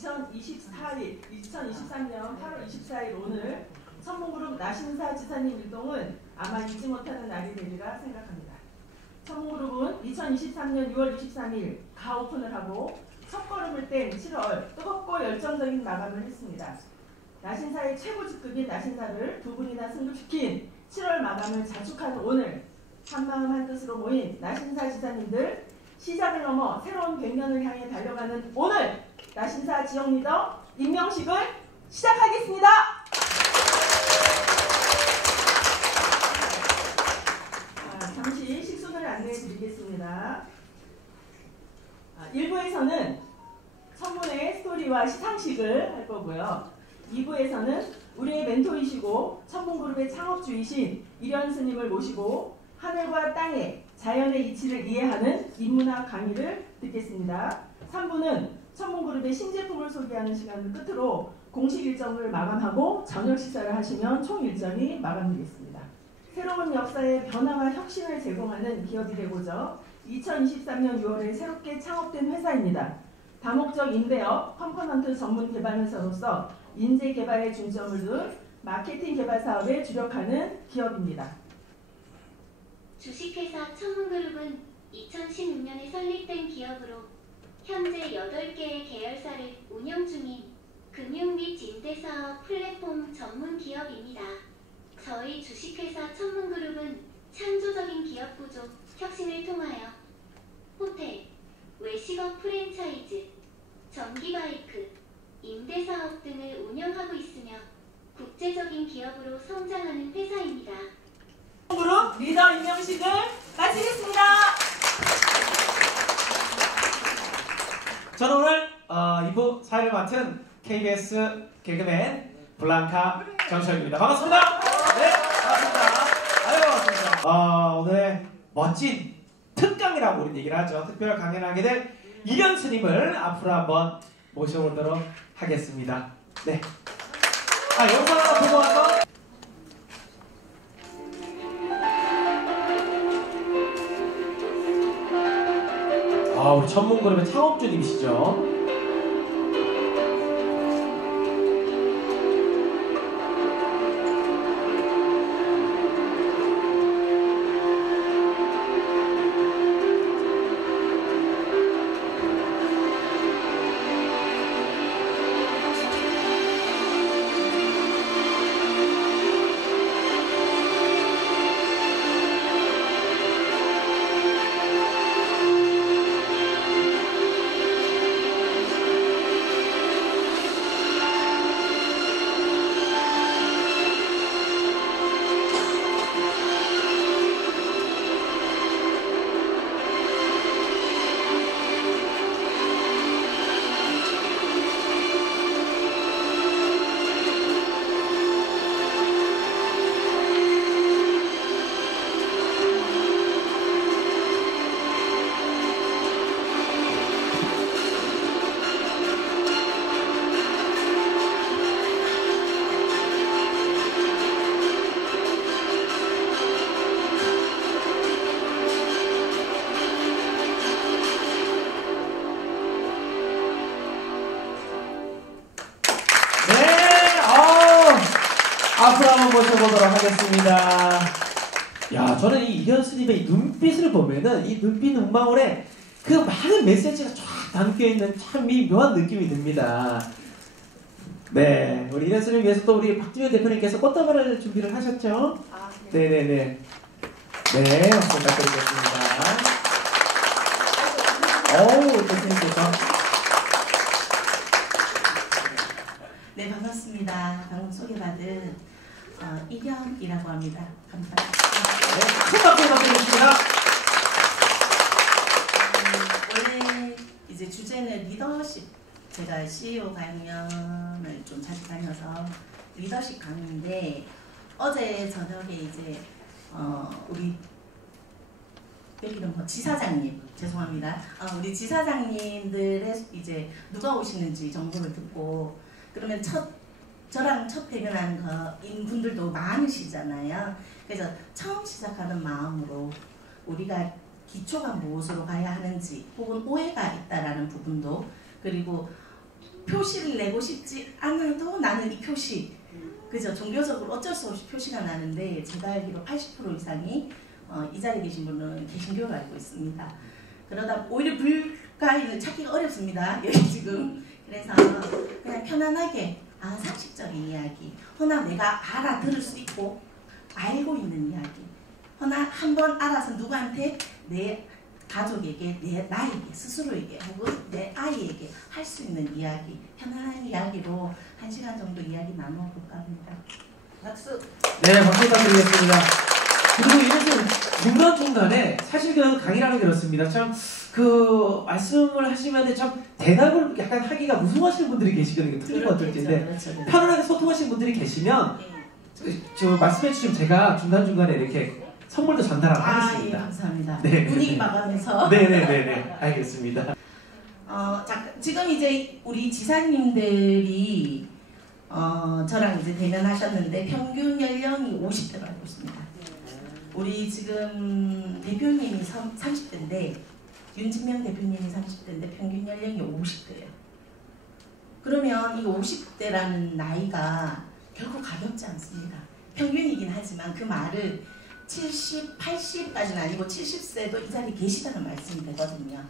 2023년 8월 24일 오늘 천문그룹 나신사 지사님 일동은 아마 잊지 못하는 날이 되리라 생각합니다. 천문그룹은 2023년 6월 23일 가오픈을 하고 첫걸음을 뗀 7월 뜨겁고 열정적인 마감을 했습니다. 나신사의 최고 직급인 나신사를 두 분이나 승급시킨 7월 마감을 자축하는 오늘 한마음 한뜻으로 모인 나신사 지사님들 시작을 넘어 새로운 100년을 향해 달려가는 오늘 나신사 지역 리더 임명식을 시작하겠습니다. 잠시 식순을 안내해 드리겠습니다. 1부에서는 천문의 스토리와 시상식을 할 거고요. 2부에서는 우리의 멘토이시고 천문그룹의 창업주이신 이련 스님을 모시고 하늘과 땅의 자연의 이치를 이해하는 인문학 강의를 듣겠습니다. 3부는 천문그룹의 신제품을 소개하는 시간을 끝으로 공식 일정을 마감하고 저녁 식사를 하시면 총 일정이 마감되겠습니다. 새로운 역사의 변화와 혁신을 제공하는 기업이 되고자 2023년 6월에 새롭게 창업된 회사입니다. 다목적 인베어 컴포넌트 전문 개발 회사로서 인재 개발에 중점을 둔 마케팅 개발 사업에 주력하는 기업입니다. 주식회사 천문그룹은 2016년에 설립된 기업으로 현재 8개의 계열사를 운영 중인 금융 및 임대사업 플랫폼 전문 기업입니다. 저희 주식회사 천문그룹은 창조적인 기업 구조, 혁신을 통하여 호텔, 외식업 프랜차이즈, 전기바이크, 임대사업 등을 운영하고 있으며 국제적인 기업으로 성장하는 회사입니다. 그룹 리더 임명식을 마치겠습니다. 저는 오늘 2부 사회를 맡은 KBS 개그맨 블랑카 정철입니다. 반갑습니다. 네, 반갑습니다. 아유, 반갑습니다. 오늘 멋진 특강이라고 우리 얘기를 하죠. 특별 강연하게 될 이련 스님을 앞으로 한번 모셔보도록 하겠습니다. 네. 영상 하나 보고 와서. 우리 천문그룹의 창업주님이시죠. 앞으로 한번 모셔보도록 하겠습니다. 야, 저는 이 이련 스님의 눈빛을 보면은 이 눈빛 눈망울에 그 많은 메시지가 쫙 담겨있는 참 묘한 느낌이 듭니다. 네, 우리 이련 스님 위해서 또 우리 박지현 대표님께서 꽃다발을 준비를 하셨죠? 네. 네네네. 네, 박수 부탁드리겠습니다. 대표님께서. 네, 반갑습니다. 방금 소개받은 이련이라고 합니다. 감사합니다. 네, 큰 박수 부탁드리겠습니다. 원래 이제 주제는 리더십. 제가 CEO 강연을 좀 자주 다녀서 리더십 강의인데 어제 저녁에 이제 우리 여기는 뭐 지사장님 죄송합니다. 우리 지사장님들의 이제 누가 오시는지 정보를 듣고 그러면 저랑 첫 퇴근한 거인 분들도 많으시잖아요. 그래서 처음 시작하는 마음으로 우리가 기초가 무엇으로 가야 하는지 혹은 오해가 있다라는 부분도 그리고 표시를 내고 싶지 않아도 나는 이 표시, 그죠? 종교적으로 어쩔 수 없이 표시가 나는데 제가 알기로 80% 이상이 이 자리에 계신 분은 개신교를 알고 있습니다. 그러다 오히려 불가인을 찾기가 어렵습니다. 여기 지금. 그래서 그냥 편안하게 상식적인 이야기, 허나 내가 알아들을 수 있고 알고 있는 이야기, 허나 한번 알아서 누구한테 내 가족에게, 나에게, 스스로에게 혹은 내 아이에게 할 수 있는 이야기, 편안한 이야기로 1시간 정도 이야기 나눠볼까 합니다. 박수! 네, 박수 부탁드리겠습니다. 그리고 이것은 중간중간에 사실 그 강의라는 게 그렇습니다. 참 그 말씀을 하시면 참 대답을 약간 하기가 무서워하시는 분들이 계시거든요. 틀린 것 같을텐데 그렇죠. 편안하게 소통하시는 분들이 계시면 저 말씀해 주시면 제가 중간중간에 이렇게 선물도 전달하도록 하겠습니다. 예, 감사합니다. 네. 분위기 마감해서. 네네네네. 알겠습니다. 지금 이제 우리 지사님들이 저랑 이제 대면하셨는데 평균 연령이 50대로 알고 있습니다. 우리 지금 대표님이 30대인데 윤진명 대표님이 30대인데 평균 연령이 50대예요. 그러면 이 50대라는 나이가 결코 가볍지 않습니다. 평균이긴 하지만 그 말은 70, 80까지는 아니고 70세도 이 자리에 계시다는 말씀이 되거든요.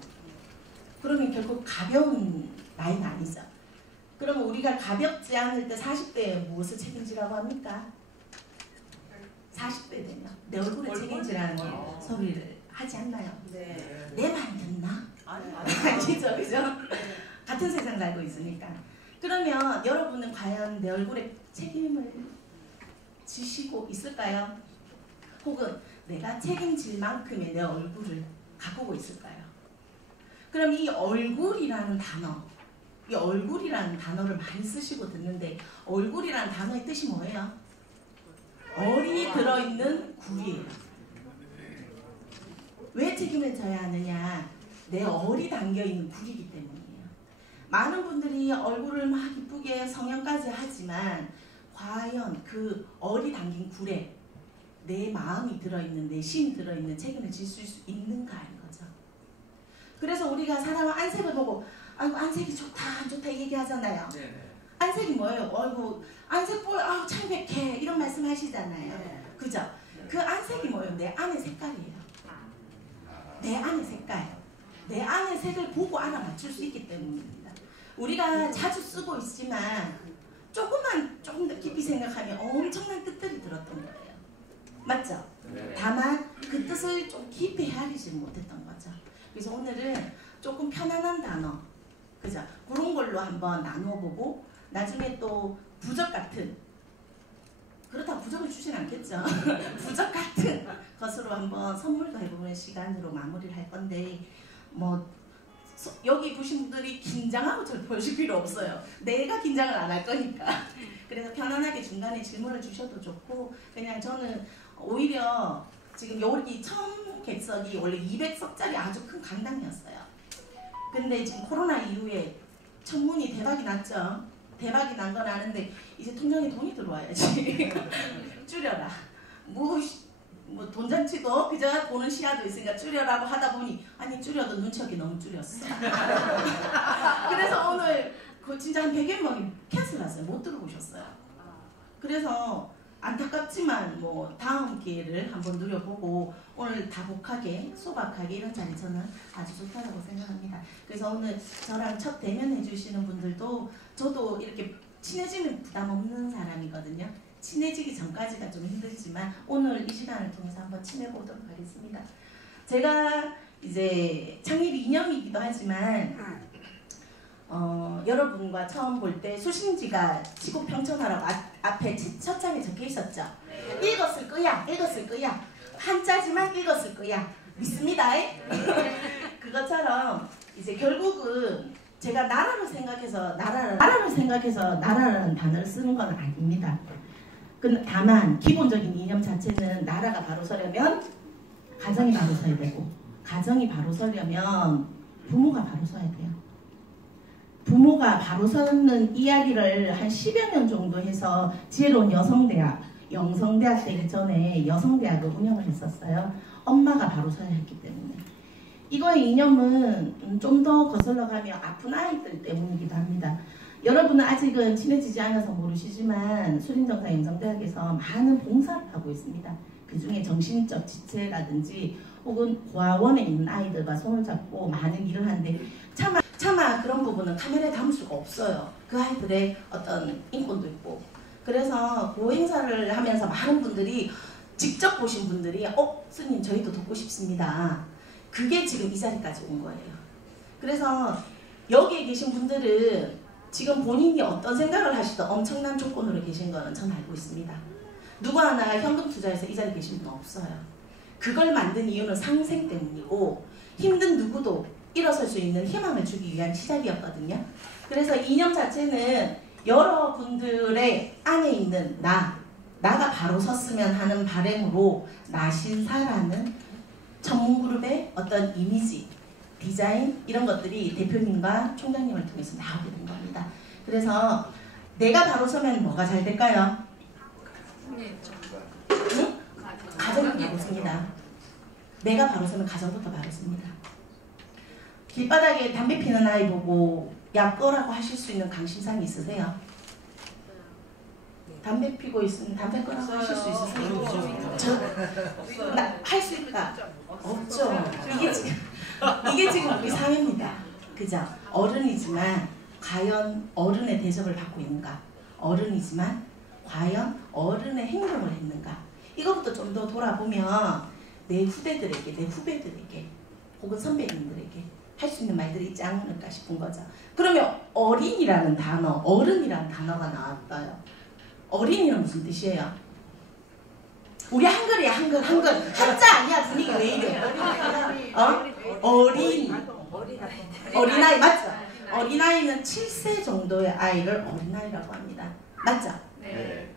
그러면 결국 가벼운 나이는 아니죠. 그러면 우리가 가볍지 않을 때 40대에 무엇을 책임지라고 합니까? 40대 되면 내 얼굴에 책임지라는 소리를 하지 않나요? 네. 내 말 듣나? 아니죠, 그죠? 같은 세상 살고 있으니까. 그러면 여러분은 과연 내 얼굴에 책임을 지시고 있을까요? 혹은 내가 책임질 만큼의 내 얼굴을 가꾸고 있을까요? 그럼 이 얼굴이라는 단어, 이 얼굴이라는 단어를 많이 쓰시고 듣는데 얼굴이라는 단어의 뜻이 뭐예요? 얼이 들어있는 굴이에요. 왜 책임을 져야 하느냐? 내 얼이 담겨있는 굴이기 때문이에요. 많은 분들이 얼굴을 막 이쁘게 성형까지 하지만 과연 그 얼이 담긴 굴에 내 마음이 들어있는, 내 심이 들어있는 책임을 질 수 있는가 하는 거죠. 그래서 우리가 사람은 안색을 보고 아이고 안색이 좋다 안 좋다 얘기하잖아요. 안색이 뭐예요? 아이고 안색 보여 아우 창백해 이런 말씀 하시잖아요. 그죠? 그 안색이 뭐예요? 내 안의 색깔이에요. 내 안의 색깔, 내 안의 색을 보고 알아맞출 수 있기 때문입니다. 우리가 자주 쓰고 있지만 조금 더 깊이 생각하면 엄청난 뜻들이 들었던 거예요. 맞죠? 다만 그 뜻을 좀 깊이 헤아리지 못했던 거죠. 그래서 오늘은 조금 편안한 단어, 그죠? 그런 걸로 한번 나누어보고 나중에 또 부적 같은, 그렇다고 부적을 주진 않겠죠. 부적 같은 것으로 한번 선물도 해보는 시간으로 마무리를 할 건데 여기 보신 분들이 긴장하고 저를 보실 필요 없어요. 내가 긴장을 안 할 거니까. 그래서 편안하게 중간에 질문을 주셔도 좋고 그냥 저는 오히려 지금 여기 처음 객석이 원래 200석짜리 아주 큰 강당이었어요. 근데 지금 코로나 이후에 청문이 대박이 났죠. 대박이 난 건 아는데 이제 통장에 돈이 들어와야지. 줄여라. 뭐 돈잔치도 그저 보는 시야도 있으니까 줄여라고 하다 보니 아니 줄여도 눈치없게 너무 줄였어. 그래서 오늘 진짜 한 100여 명이 캔슬했어요. 못 들어오셨어요. 그래서 안타깝지만 다음 기회를 한번 누려보고 오늘 다복하게 소박하게 이런 자리 저는 아주 좋다고 생각합니다. 그래서 오늘 저랑 첫 대면해 주시는 분들도 저도 이렇게 친해지면 부담 없는 사람이거든요. 친해지기 전까지가 좀 힘들지만 오늘 이 시간을 통해서 한번 친해보도록 하겠습니다. 제가 이제 창립 2년이기도 하지만 여러분과 처음 볼 때 수신지가 지구평천하라고 앞에 첫 장에 적혀 있었죠. 읽었을 거야, 읽었을 거야. 한자지만 읽었을 거야. 믿습니다. 그것처럼 이제 결국은 제가 나라를 생각해서 나라라는 단어를 쓰는 건 아닙니다. 다만 기본적인 이념 자체는 나라가 바로 서려면 가정이 바로 서야 되고 가정이 바로 서려면 부모가 바로 서야 돼요. 부모가 바로 서는 이야기를 한 10여 년 정도 해서 지혜로운 여성대학, 영성대학 되기 전에 여성대학을 운영을 했었어요. 엄마가 바로 서야 했기 때문에. 이거의 이념은 좀 더 거슬러 가면 아픈 아이들 때문이기도 합니다. 여러분은 아직은 친해지지 않아서 모르시지만 수린정사영성대학에서 많은 봉사를 하고 있습니다. 그 중에 정신적 지체라든지 혹은 고아원에 있는 아이들과 손을 잡고 많은 일을 하는데 차마 그런 부분은 카메라에 담을 수가 없어요. 그 아이들의 어떤 인권도 있고. 그래서 그 행사를 하면서 많은 분들이 직접 보신 분들이 스님 저희도 돕고 싶습니다. 그게 지금 이 자리까지 온 거예요. 그래서 여기에 계신 분들은 지금 본인이 어떤 생각을 하시든 엄청난 조건으로 계신 거는 전 알고 있습니다. 누구 하나 현금 투자해서 이 자리에 계신 분은 없어요. 그걸 만든 이유는 상생 때문이고 힘든 누구도 일어설 수 있는 희망을 주기 위한 시작이었거든요. 그래서 이념 자체는 여러분들의 안에 있는 나가 바로 섰으면 하는 바람으로 나신사라는 전문그룹의 어떤 이미지, 디자인 이런 것들이 대표님과 총장님을 통해서 나오게 된 겁니다. 그래서 내가 바로 서면 뭐가 잘 될까요? 응? 가정이 바로 섭니다. 내가 바로 서면 가정부터 바로 섭니다. 길바닥에 담배 피는 아이 보고 야 꺼라고 하실 수 있는 강심장이 있으세요? 담배 피고 있으면 담배 꺼라고 하실 수 있으세요? 할 수 있다. 없죠. 이게 지금 우리 사회입니다. 그죠? 어른이지만 과연 어른의 대접을 받고 있는가? 어른이지만 과연 어른의 행동을 했는가? 이것부터 좀 더 돌아보면 내 후대들에게, 내 후배들에게 혹은 선배님들에게 할 수 있는 말들이 있지 않을까 싶은 거죠. 그러면 어린이라는 단어, 어른이라는 단어가 나왔어요. 어린이는 무슨 뜻이에요? 우리 한글이야, 한글. 한자 아니야, 분위기 왜 이래? 어린아이 맞죠? 어린아이는 7세 정도의 아이를 어린아이라고 합니다. 맞죠? 네.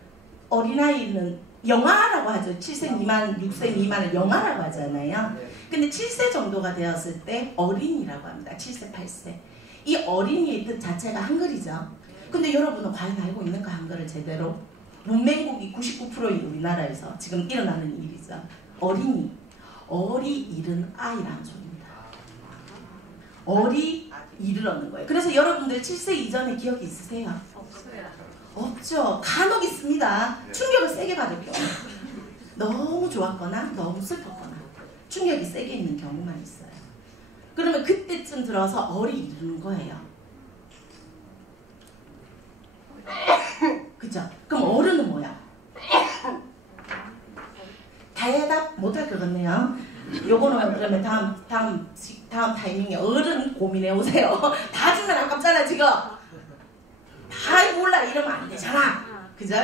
어린아이는 영아라고 하죠. 7세 미만, 6세 미만을 영아라고 하잖아요. 근데 7세 정도가 되었을 때 어린이라고 합니다. 7세, 8세. 이 어린이의 뜻 자체가 한글이죠. 근데 여러분은 과연 알고 있는가, 한글을 제대로? 문맹국이 99%인 우리나라에서 지금 일어나는 일이죠. 어린이, 어리 잃은 아이라는 소리입니다. 어리 이르는 거예요. 그래서 여러분들 7세 이전에 기억이 있으세요? 없죠. 간혹 있습니다. 충격을 세게 받을 경우. 너무 좋았거나 너무 슬펐거나 충격이 세게 있는 경우만 있어요. 그러면 그때쯤 들어서 어리 이르는 거예요. 그죠? 그럼 어른은 뭐야? 대답 못할 것 같네요. 요거는 그러면 다음 타이밍에 어른 고민해 오세요. 다 주면 아깝잖아 지금. 다 몰라 이러면 안 되잖아. 그죠?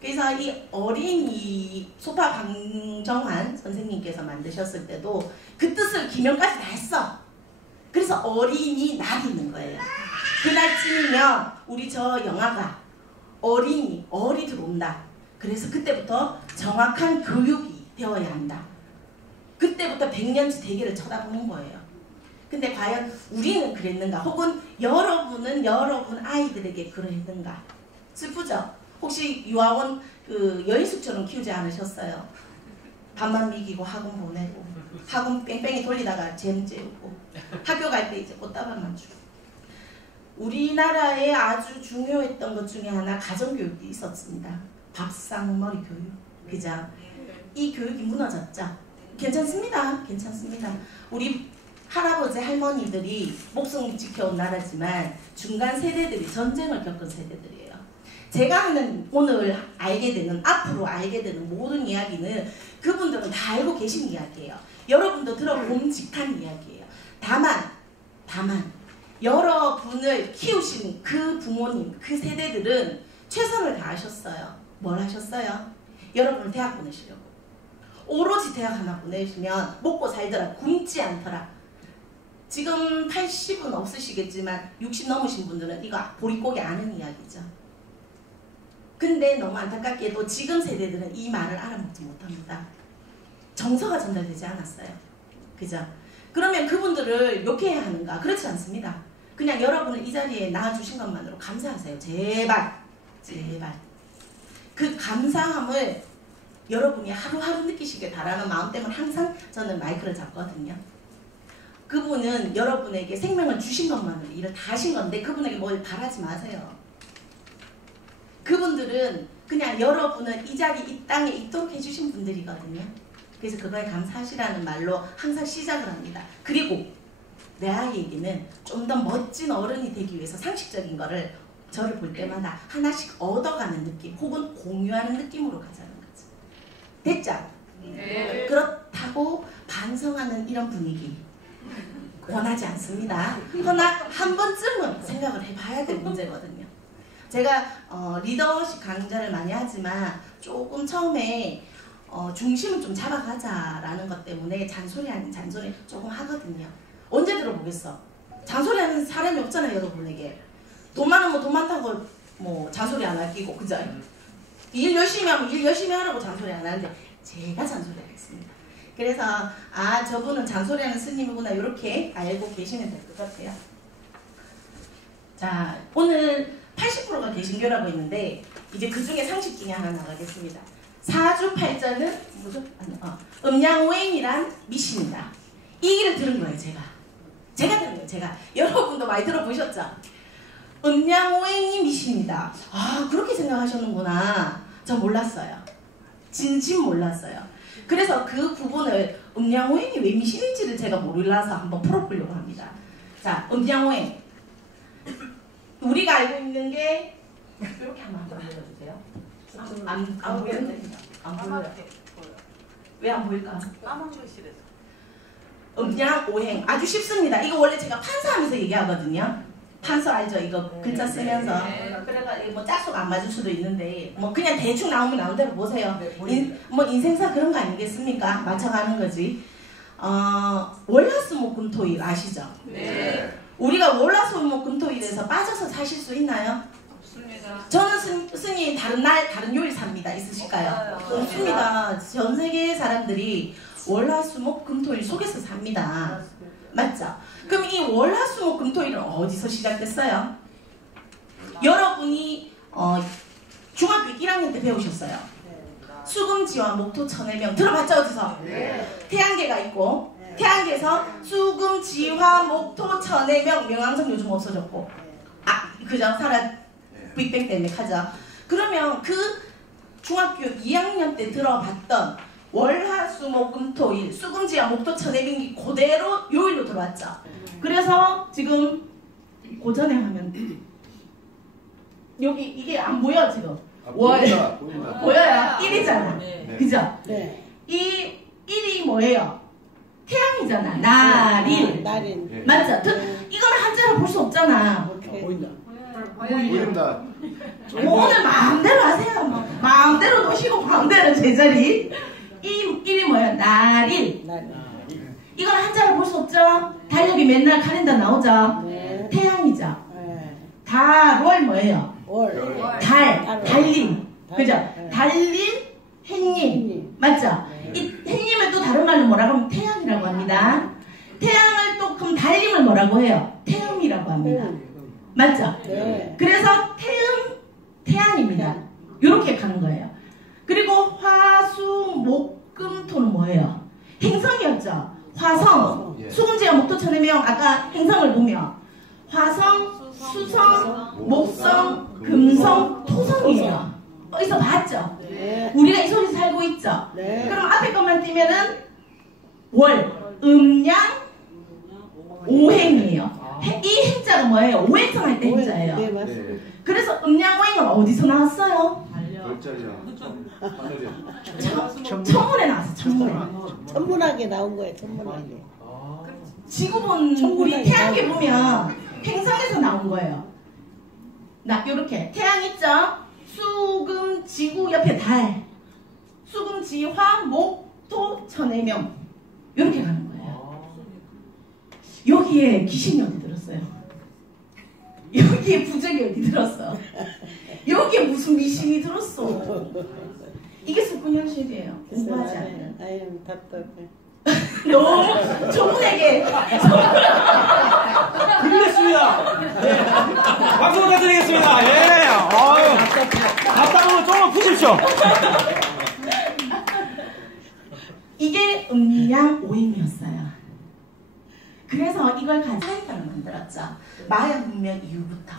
그래서 이 어린이 소파 방정환 선생님께서 만드셨을 때도 그 뜻을 기명까지 다 했어. 그래서 어린이날이 있는 거예요. 그날쯤이면 우리 저 영화가 어리 들어온다. 그래서 그때부터 정확한 교육이 되어야 한다. 그때부터 100년치 대계를 쳐다보는 거예요. 근데 과연 우리는 그랬는가? 혹은 여러분은 여러분 아이들에게 그랬는가? 슬프죠? 혹시 유아원 여인숙처럼 키우지 않으셨어요? 밥만 먹이고 학원 보내고 학원 뺑뺑이 돌리다가 잼 재우고 학교 갈 때 이제 꽃다발만 주고. 우리나라에 아주 중요했던 것 중에 하나 가정교육이 있었습니다. 밥상머리 교육. 그죠? 이 교육이 무너졌죠? 괜찮습니다. 괜찮습니다. 우리 할아버지 할머니들이 목숨 지켜온 나라지만 중간 세대들이 전쟁을 겪은 세대들이에요. 제가 하는 오늘 알게 되는 앞으로 알게 되는 모든 이야기는 그분들은 다 알고 계신 이야기예요. 여러분도 들어봄직한 이야기예요. 다만 여러분을 키우신 그 부모님 그 세대들은 최선을 다하셨어요. 뭘 하셨어요? 여러분을 대학 보내시려고. 오로지 대학 하나 보내시면 먹고 살더라. 굶지 않더라. 지금 80은 없으시겠지만 60 넘으신 분들은 이거 보릿고개 아는 이야기죠. 근데 너무 안타깝게도 지금 세대들은 이 말을 알아먹지 못합니다. 정서가 전달되지 않았어요. 그죠? 그러면 그분들을 욕해야 하는가? 그렇지 않습니다. 그냥 여러분을 이 자리에 낳아주신 것만으로 감사하세요. 제발. 그 감사함을 여러분이 하루하루 느끼시길 바라는 마음 때문에 항상 저는 마이크를 잡거든요. 그분은 여러분에게 생명을 주신 것만으로 일을 다 하신 건데 그분에게 뭘 바라지 마세요. 그분들은 그냥 여러분을 이 자리 이 땅에 있도록 해주신 분들이거든요. 그래서 그거에 감사하시라는 말로 항상 시작을 합니다. 그리고 내 아이에게는 좀 더 멋진 어른이 되기 위해서 상식적인 거를 저를 볼 때마다 하나씩 얻어가는 느낌 혹은 공유하는 느낌으로 가자는 거죠. 됐죠? 네. 그렇다고 반성하는 이런 분위기 원하지 않습니다. 그러나 한 번쯤은 생각을 해봐야 될 문제거든요. 제가 리더십 강좌를 많이 하지만 조금 처음에 중심을 좀 잡아가자라는 것 때문에 잔소리 아닌 잔소리 조금 하거든요. 언제 들어보겠어? 잔소리하는 사람이 없잖아요, 여러분에게. 돈 많으면 돈 많다고 뭐 잔소리 안 아끼고, 그죠? 일 열심히 하면 일 열심히 하라고 잔소리 안 하는데 제가 잔소리 하겠습니다. 그래서 아, 저분은 잔소리하는 스님이구나 이렇게 알고 계시면 될 것 같아요. 자, 오늘 80%가 개신교라고 했는데 이제 그 중에 상식 중에 하나 나가겠습니다. 사주팔자는 뭐죠? 음양오행이란 미신이다. 이 얘기를 들은 거예요, 제가 들은 거예요. 제가 여러분도 많이 들어보셨죠? 음양오행이 미신이다. 아, 그렇게 생각하셨는구나. 저 몰랐어요. 진심 몰랐어요. 그래서 그 부분을 음양오행이 왜 미신인지를 제가 몰라서 한번 풀어보려고 합니다. 자, 음양오행. 우리가 알고 있는 게 이렇게 한번 보여주세요. 안 보이는데? 안 보여요. 왜 안 보일까? 까만글씨래서. 음양오행 아주 쉽습니다. 이거 원래 제가 판서하면서 얘기하거든요. 판서 알죠? 이거 글자 쓰면서. 그래가 뭐 짝수가 안 맞을 수도 있는데 뭐 그냥 대충 나오면 나온 대로 보세요. 뭐 인생사 그런 거 아니겠습니까? 맞춰가는 거지. 월화수목금토일 아시죠? 네. 우리가 월화수목금토일에서 빠져서 사실 수 있나요? 없습니다. 저는 스님 다른 날 다른 요일 삽니다. 있으실까요? 없어요. 없습니다. 전 세계 사람들이 월화수목금토일 속에서 삽니다. 맞죠? 그럼 이 월화수목금토일은 어디서 시작됐어요? 여러분이 중학교 1학년 때 배우셨어요. 수금지와 목토 천해명 들어봤죠? 어디서? 태양계가 있고 태양계에서 수금지화 목토 천해명 명왕성 요즘 없어졌고 그죠? 빅뱅 때문에 하죠. 그러면 그 중학교 2학년 때 들어봤던 월화수목금토일 수금지와 목토 천해명이 그대로 요일로 들어왔죠. 그래서 지금 고전에 하면 여기 이게 안 보여 지금. 월 보인다. 보여요? 1이잖아. 네. 그죠? 네. 이 1이 뭐예요? 태양이잖아. 날일. 날인. 맞죠? 이거는 한자로 볼 수 없잖아. 보인다. 보인다. 뭐 오늘 마음대로 하세요. 마음대로 노시고 마음대로 제자리. 이 1이 뭐예요? 날일. 날인. 이건 한자로 볼 수 없죠? 달력이 맨날 카렌다 나오죠? 네. 태양이죠? 네. 달월 뭐예요? 월. 달림. 그죠? 네. 달림, 햇님. 햇님. 맞죠? 네. 이 햇님을 또 다른 말로 뭐라고 하면 태양이라고 합니다. 태양을 또 그럼 달림을 뭐라고 해요? 태음이라고 합니다. 맞죠? 네. 그래서 태음, 태양입니다. 이렇게 가는 거예요. 그리고 화, 수, 목, 금, 토는 뭐예요? 행성이었죠? 화성, 예. 수금지와 목토 천해명 아까 행성을 보면 화성, 수성, 목성, 금성, 토성이에요. 어디서 봤죠? 네. 우리가 이 속에 살고 있죠? 네. 그럼 앞에 것만 띄면은 월, 음양, 오행이에요. 이 행자가 뭐예요? 오행성 할 때 행자예요. 네, 네. 맞습니다. 그래서 음양오행은 어디서 나왔어요? 별자리야. 하늘이야. 천문에 나왔어. 천문에. 천문학에 나온 거예요. 천문학에. 지구본 우리 태양계 보면 행성에서 나온 거예요. 요렇게 태양 있죠? 수금, 지구 옆에 달. 수금, 지, 화, 목, 토, 천해명. 이렇게 가는 거예요. 여기에 귀신이 어디 들었어요? 여기에 부적이 어디 들었어? 여기에 무슨 미신이 들었어? 이게 숙군현실이에요. 공부하지 않는. 아유, 답답해. 너무 저분에게 힘냈습니다. 네. 박수 부탁드리겠습니다. 예. 아유. 답답함을 조금만 푸십시오. 이게 음양 오행이었어요. 그래서 이걸 사이다를 만들었죠. 마야 문명 이후부터.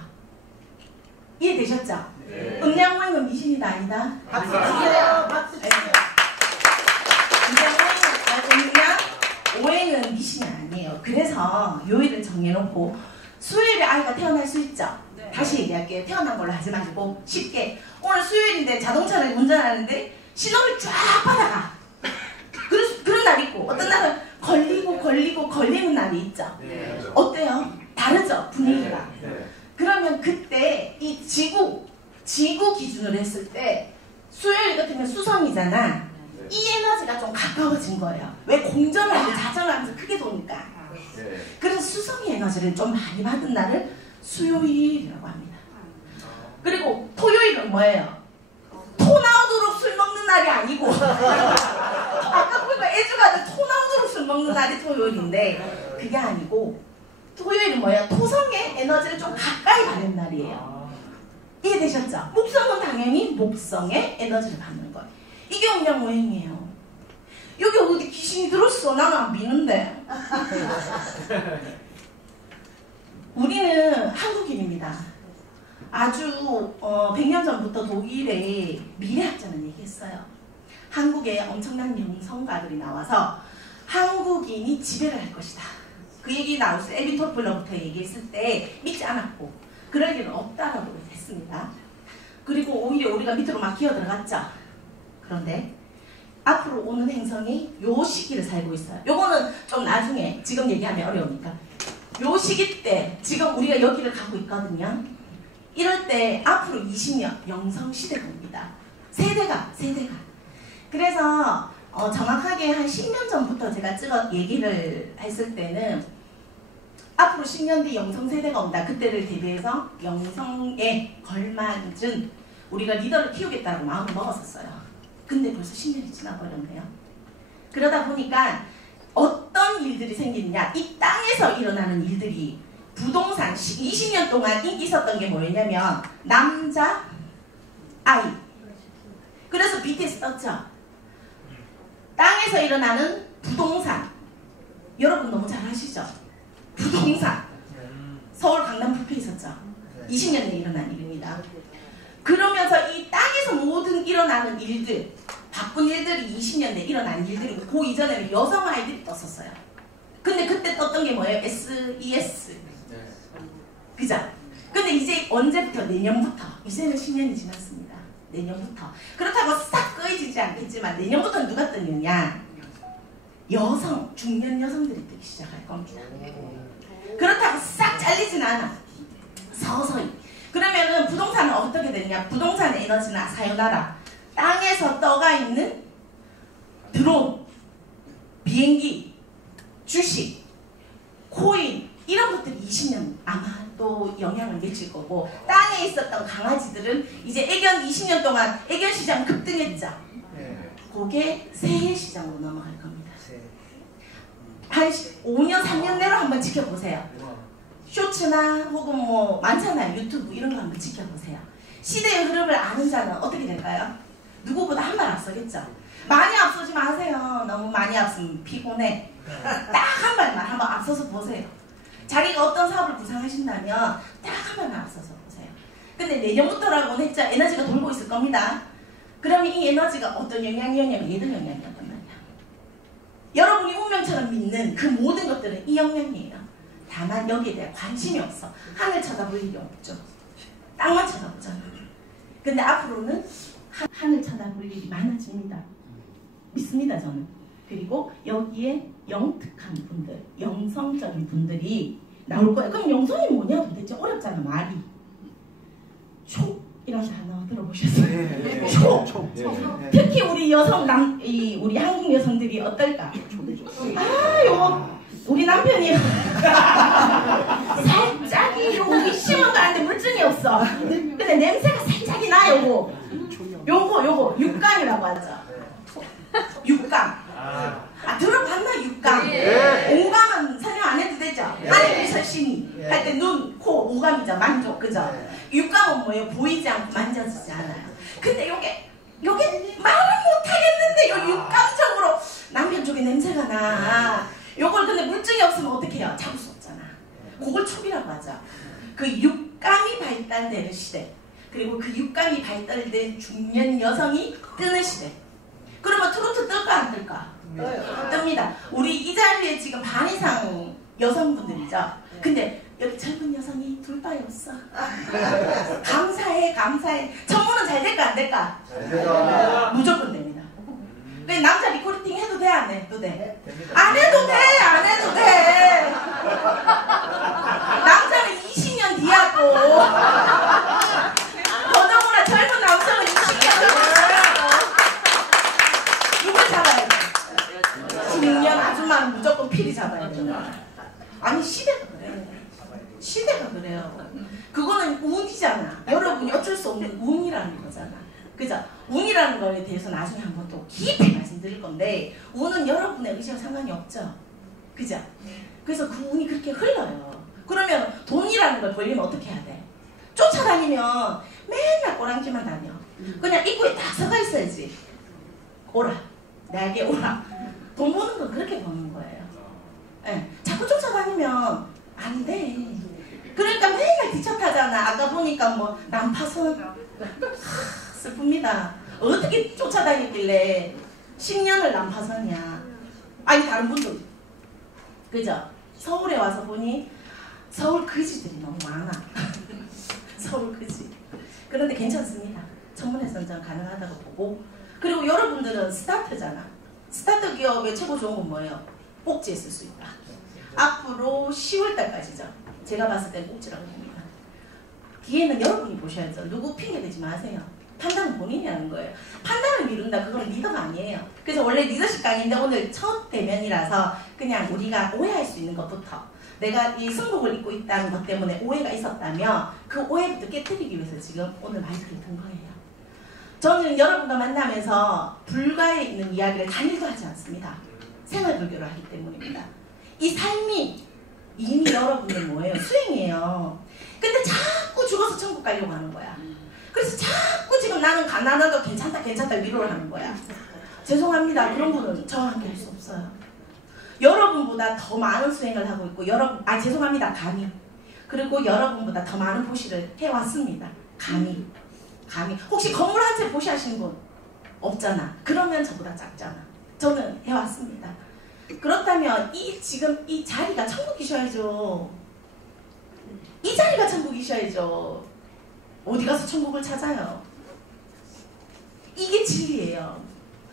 이해되셨죠? 네. 음양 모임은 미신이다 아니다? 박수 주세요. 박수 주세요. 음양 오행은 미신이 아니에요. 그래서 요일을 정해놓고 수요일에 아이가 태어날 수 있죠. 네. 다시 얘기할게요. 태어난 걸로 하지 마시고 쉽게 오늘 수요일인데 자동차를 운전하는데 신호를 쫙 받아가. 그런 날이 있고 어떤 날은 걸리고 걸리는 날이 있죠. 네. 어때요? 다르죠 분위기가. 네. 그러면 그때 이 지구 기준으로 했을 때 수요일 같으면 수성이잖아. 이 에너지가 좀 가까워진 거예요. 왜 공전할 때 자전을 하면서 크게 도니까. 네. 그래서 수성의 에너지를 좀 많이 받은 날을 수요일이라고 합니다. 그리고 토요일은 뭐예요? 토 나오도록 술 먹는 날이 아니고 아까 보니까 애주가들 토 나오도록 술 먹는 날이 토요일인데 그게 아니고 토요일은 뭐예요? 토성의 에너지를 좀 가까이 받는 날이에요. 이해되셨죠? 목성은 당연히 목성의 에너지를 받는 거예요. 이게 음양오행이에요. 여기 어디 귀신이 들었어? 나는 안 믿는데. 우리는 한국인입니다. 아주 100년 전부터 독일의 미래학자는 얘기했어요. 한국에 엄청난 명성가들이 나와서 한국인이 지배를 할 것이다. 그 얘기 나왔을 때 에비토플러부터 얘기했을 때 믿지 않았고 그럴 일은 없다라고 했습니다. 그리고 오히려 우리가 밑으로 막 기어 들어갔죠. 그런데 앞으로 오는 행성이 요 시기를 살고 있어요. 요거는 좀 나중에 지금 얘기하면 어려우니까 요 시기 때 지금 우리가 여기를 가고 있거든요. 이럴 때 앞으로 20년 영성시대가 옵니다. 세대가 그래서 정확하게 한 10년 전부터 제가 얘기를 했을 때는 앞으로 10년 뒤 영성세대가 온다. 그때를 대비해서 영성에 걸맞은 우리가 리더를 키우겠다고 마음을 먹었었어요. 근데 벌써 10년이 지나버렸네요. 그러다 보니까 어떤 일들이 생기느냐, 이 땅에서 일어나는 일들이 부동산 20년 동안 인기 있었던 게 뭐였냐면 남자, 아이. 그래서 BTS 떴죠. 땅에서 일어나는 부동산. 여러분 너무 잘 아시죠? 부동산. 서울 강남 뷔페 있었죠. 20년 내에 일어난 일입니다. 그러면서 이 땅에서 모든 일어나는 일들, 바쁜 일들이 20년 내에 일어난 일들이고 그 이전에는 여성 아이들이 떴었어요. 근데 그때 떴던 게 뭐예요? SES. 그죠? 근데 이제 언제부터? 내년부터. 이제는 10년이 지났습니다. 내년부터. 그렇다고 싹 꺼지지 않겠지만 내년부터는 누가 뜨느냐? 여성, 중년 여성들이 뜨기 시작할 겁니다. 그렇다고 싹 잘리진 않아. 서서히. 그러면은 부동산은 어떻게 되느냐? 부동산의 에너지나 사요나라. 땅에서 떠가 있는 드론, 비행기, 주식, 코인 이런 것들이 20년 아마 또 영향을 미칠 거고 땅에 있었던 강아지들은 이제 애견 20년 동안 애견 시장 급등했죠. 그게 새해 시장으로 넘어갈 겁니다. 한 5년, 3년 내로 한번 지켜보세요. 쇼츠나 혹은 뭐 많잖아요. 유튜브 이런 거 한번 지켜보세요. 시대의 흐름을 아는 자는 어떻게 될까요? 누구보다 한 발 앞서겠죠. 많이 앞서지 마세요. 너무 많이 앞서면 피곤해. 딱 한 발만 한번 앞서서 보세요. 자기가 어떤 사업을 구상하신다면 딱 한 발만 앞서서 보세요. 근데 내년부터라고는 했죠. 에너지가 돌고 있을 겁니다. 그러면 이 에너지가 어떤 영향이었냐면 얘들 영향이었단 말이야. 여러분이 운명처럼 믿는 그 모든 것들은 이 영향이에요. 다만 여기에 대한 관심이 없어. 하늘 쳐다볼 일이 없죠. 땅만 쳐다보잖아. 근데 앞으로는 하늘 쳐다볼 일이 많아집니다. 믿습니다 저는. 그리고 여기에 영특한 분들, 영성적인 분들이 나올 거예요. 그럼 영성이 뭐냐 도대체? 어렵잖아 말이. 촉이라는 단어 들어보셨어요? 촉. 특히 우리 여성 우리 한국 여성들이 어떨까? 요거 우리 남편이 살짝이 여기 심은 거 아닌데 물증이 없어. 근데 냄새가 살짝이 나. 요거 육감이라고 하죠. 육감. 들어봤나 육감? 오감은 설명 안 해도 되죠? 하늘의 설신이 할 때 눈, 코, 오감이죠. 만족, 그죠? 육감은 뭐예요? 보이지 않고 만져지지 않아요. 근데 요게 말을 못하겠는데 요 육감적으로 남편 쪽에 냄새가 나. 요걸 근데 물증이 없으면 어떻게 해요? 발달되는 시대, 그리고 그 육감이 발달된 중년 여성이 뜨는 시대. 그러면 트로트 뜰까 안 뜰까? 뜹니다. 우리 이 자리에 지금 반 이상 여성분들이죠. 근데 여기 젊은 여성이 둘밖에 없어. 감사해, 감사해. 청문은 잘 될까 안 될까? 잘 될까? 무조건 됩니다. 근데 남자 리크루팅 해도 돼, 안 해도 돼? 안 해도 돼, 안 해도 돼. 남자는 20년 뒤에 하고, 더더구나 젊은 남성은 20년 뒤에 하고. 누굴 잡아야 돼? 16년 아줌마는 무조건 필히 잡아야 돼. 아니, 시대가 그래. 시대가 그래요. 그거는 운이잖아. 여러분이 어쩔 수 없는 운이라는 거잖아. 그죠? 운이라는 거에 대해서 나중에 한번 또 깊이 말씀드릴 건데, 운은 여러분의 의지와 상관이 없죠. 그죠? 그래서 그 운이 그렇게 흘러요. 그러면 돈이라는 걸 벌리면 어떻게 해야 돼? 쫓아다니면 맨날 꼬랑지만 다녀. 그냥 입구에 딱 서가 있어야지. 오라. 나에게 오라. 돈 버는 건 그렇게 버는 거예요. 네. 자꾸 쫓아다니면 안 돼. 그러니까 맨날 뒤척하잖아. 아까 보니까 뭐 난파선. 슬픕니다. 어떻게 쫓아다니길래 10년을 난파선이야. 아니 다른 분도 그죠? 서울에 와서 보니 서울 거지들이 너무 많아. 서울 거지. 그런데 괜찮습니다. 청문회선 전 가능하다고 보고, 그리고 여러분들은 스타트잖아. 스타트 기업의 최고 좋은 건 뭐예요? 꼭지에 쓸 수 있다. 앞으로 10월달까지죠. 제가 봤을 땐 꼭지라고 봅니다. 기회는 여러분이 보셔야죠. 누구 핑계대지 마세요. 판단은 본인이 하는 거예요. 판단을 미룬다, 그건 리더가 아니에요. 그래서 원래 리더십 강의인데 오늘 첫 대면이라서 그냥 우리가 오해할 수 있는 것부터, 내가 이 승복을 입고 있다는 것 때문에 오해가 있었다면 그 오해부터 깨뜨리기 위해서 지금 오늘 마이크를 든 거예요. 저는 여러분과 만나면서 불가에 있는 이야기를 단일도 하지 않습니다. 생활불교를 하기 때문입니다. 이 삶이 이미 여러분들 뭐예요? 수행이에요. 근데 자꾸 죽어서 천국 가려고 하는 거야. 그래서 자꾸 지금 나는 가난하다, 괜찮다 위로를 하는 거야. 죄송합니다. 그런 분은 저와 함께 할 수 없어요. 여러분보다 더 많은 수행을 하고 있고, 죄송합니다. 감히. 그리고 여러분보다 더 많은 보시를 해왔습니다. 감히. 혹시 건물 한 채 보시하시는 분 없잖아. 그러면 저보다 작잖아. 저는 해왔습니다. 그렇다면 지금 이 자리가 천국이셔야죠. 이 자리가 천국이셔야죠. 어디 가서 천국을 찾아요? 이게 진리예요.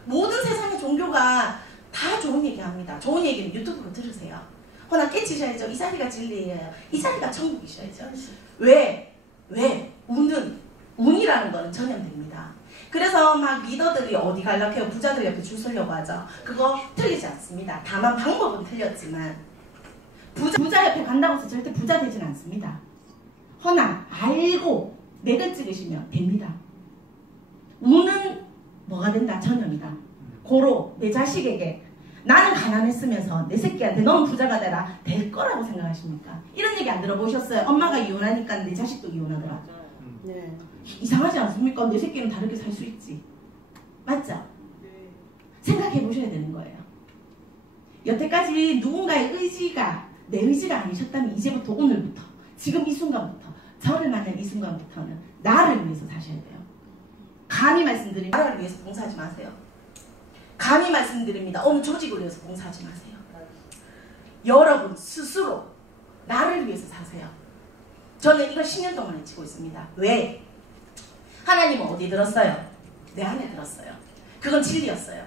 모든 세상의 종교가 다 좋은 얘기합니다. 좋은 얘기는 유튜브로 들으세요. 허나 깨치셔야죠. 이 자리가 진리예요. 이 자리가 천국이셔야죠. 왜? 운이라는 거는 전염됩니다. 그래서 막 리더들이 어디 가려고 해요? 부자들 옆에 줄 서려고 하죠. 그거 틀리지 않습니다. 다만 방법은 틀렸지만 부자 옆에 간다고 해서 절대 부자 되진 않습니다. 허나 알고 맥을 찍으시면 됩니다. 운은 뭐가 된다? 전염이다. 고로 내 자식에게 나는 가난했으면서 내 새끼한테 너는 부자가 되라 될 거라고 생각하십니까? 이런 얘기 안 들어보셨어요? 엄마가 이혼하니까 내 자식도 이혼하더라. 네. 이상하지 않습니까? 내 새끼는 다르게 살 수 있지. 맞죠? 생각해 보셔야 되는 거예요. 여태까지 누군가의 의지가 내 의지가 아니셨다면 이제부터 오늘부터 지금 이 순간부터 저를 만난 이 순간부터는 나를 위해서 사셔야 돼요. 감히 말씀드립니다. 나를 위해서 봉사하지 마세요. 감히 말씀드립니다. 어느 조직을 위해서 봉사하지 마세요. 여러분 스스로 나를 위해서 사세요. 저는 이걸 10년 동안 외치고 있습니다. 왜? 하나님은 어디 들었어요? 내 안에 들었어요. 그건 진리였어요.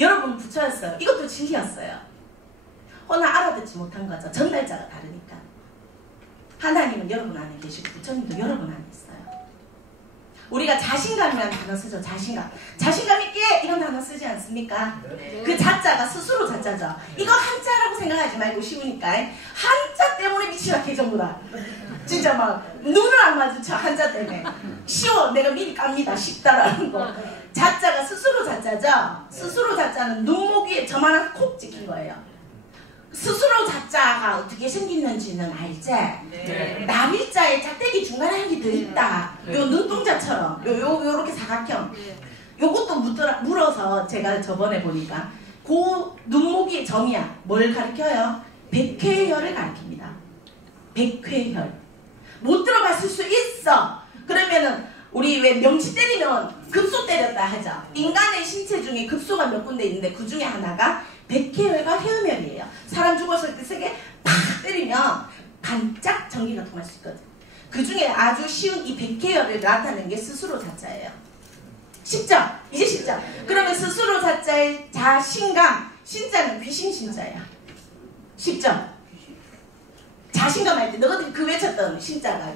여러분 부처였어요. 이것도 진리였어요. 허나 알아듣지 못한 거죠. 전달자가 다르니까. 하나님은 여러분 안에 계시고 부처님도 여러분 안에 있어요. 우리가 자신감이라는 단어 쓰죠. 자신감 있게 이런 단어 쓰지 않습니까? 네. 그 자자가 스스로 자자죠. 이거 한자라고 생각하지 말고 쉬우니까 한자 때문에 미치라 개정보다 진짜 막 눈을 안 마주쳐. 한자 때문에 쉬워. 내가 미리 깝니다. 쉽다라는 거. 자자가 스스로 자자죠. 스스로 자자는 눈목 위에 저만한 콕 찍힌 거예요. 스스로 자자가 어떻게 생겼는지는 알지? 네. 남일자에 짝대기 중간에 한 개 더 있다. 네. 요 눈동자처럼 요렇게 사각형. 요것도 물어서 제가 저번에 보니까 그 눈목이 점이야. 뭘 가리켜요? 백회혈을 가리킵니다. 백회혈. 못 들어봤을 수 있어. 그러면은 우리 왜 명치 때리면 급소 때렸다 하죠. 인간의 신체 중에 급소가 몇 군데 있는데 그 중에 하나가 백회혈과 해음혈이에요. 사람 죽었을 때 세게 팍 때리면 반짝 전기가 통할 수 있거든. 그 중에 아주 쉬운 이 백회혈을 나타내는 게 스스로 자자예요. 쉽죠? 이제 쉽죠? 그러면 스스로 자자의 자신감, 신자는 귀신 신자야. 쉽죠? 자신감 할 때 너희들이 그 외쳤던 신자가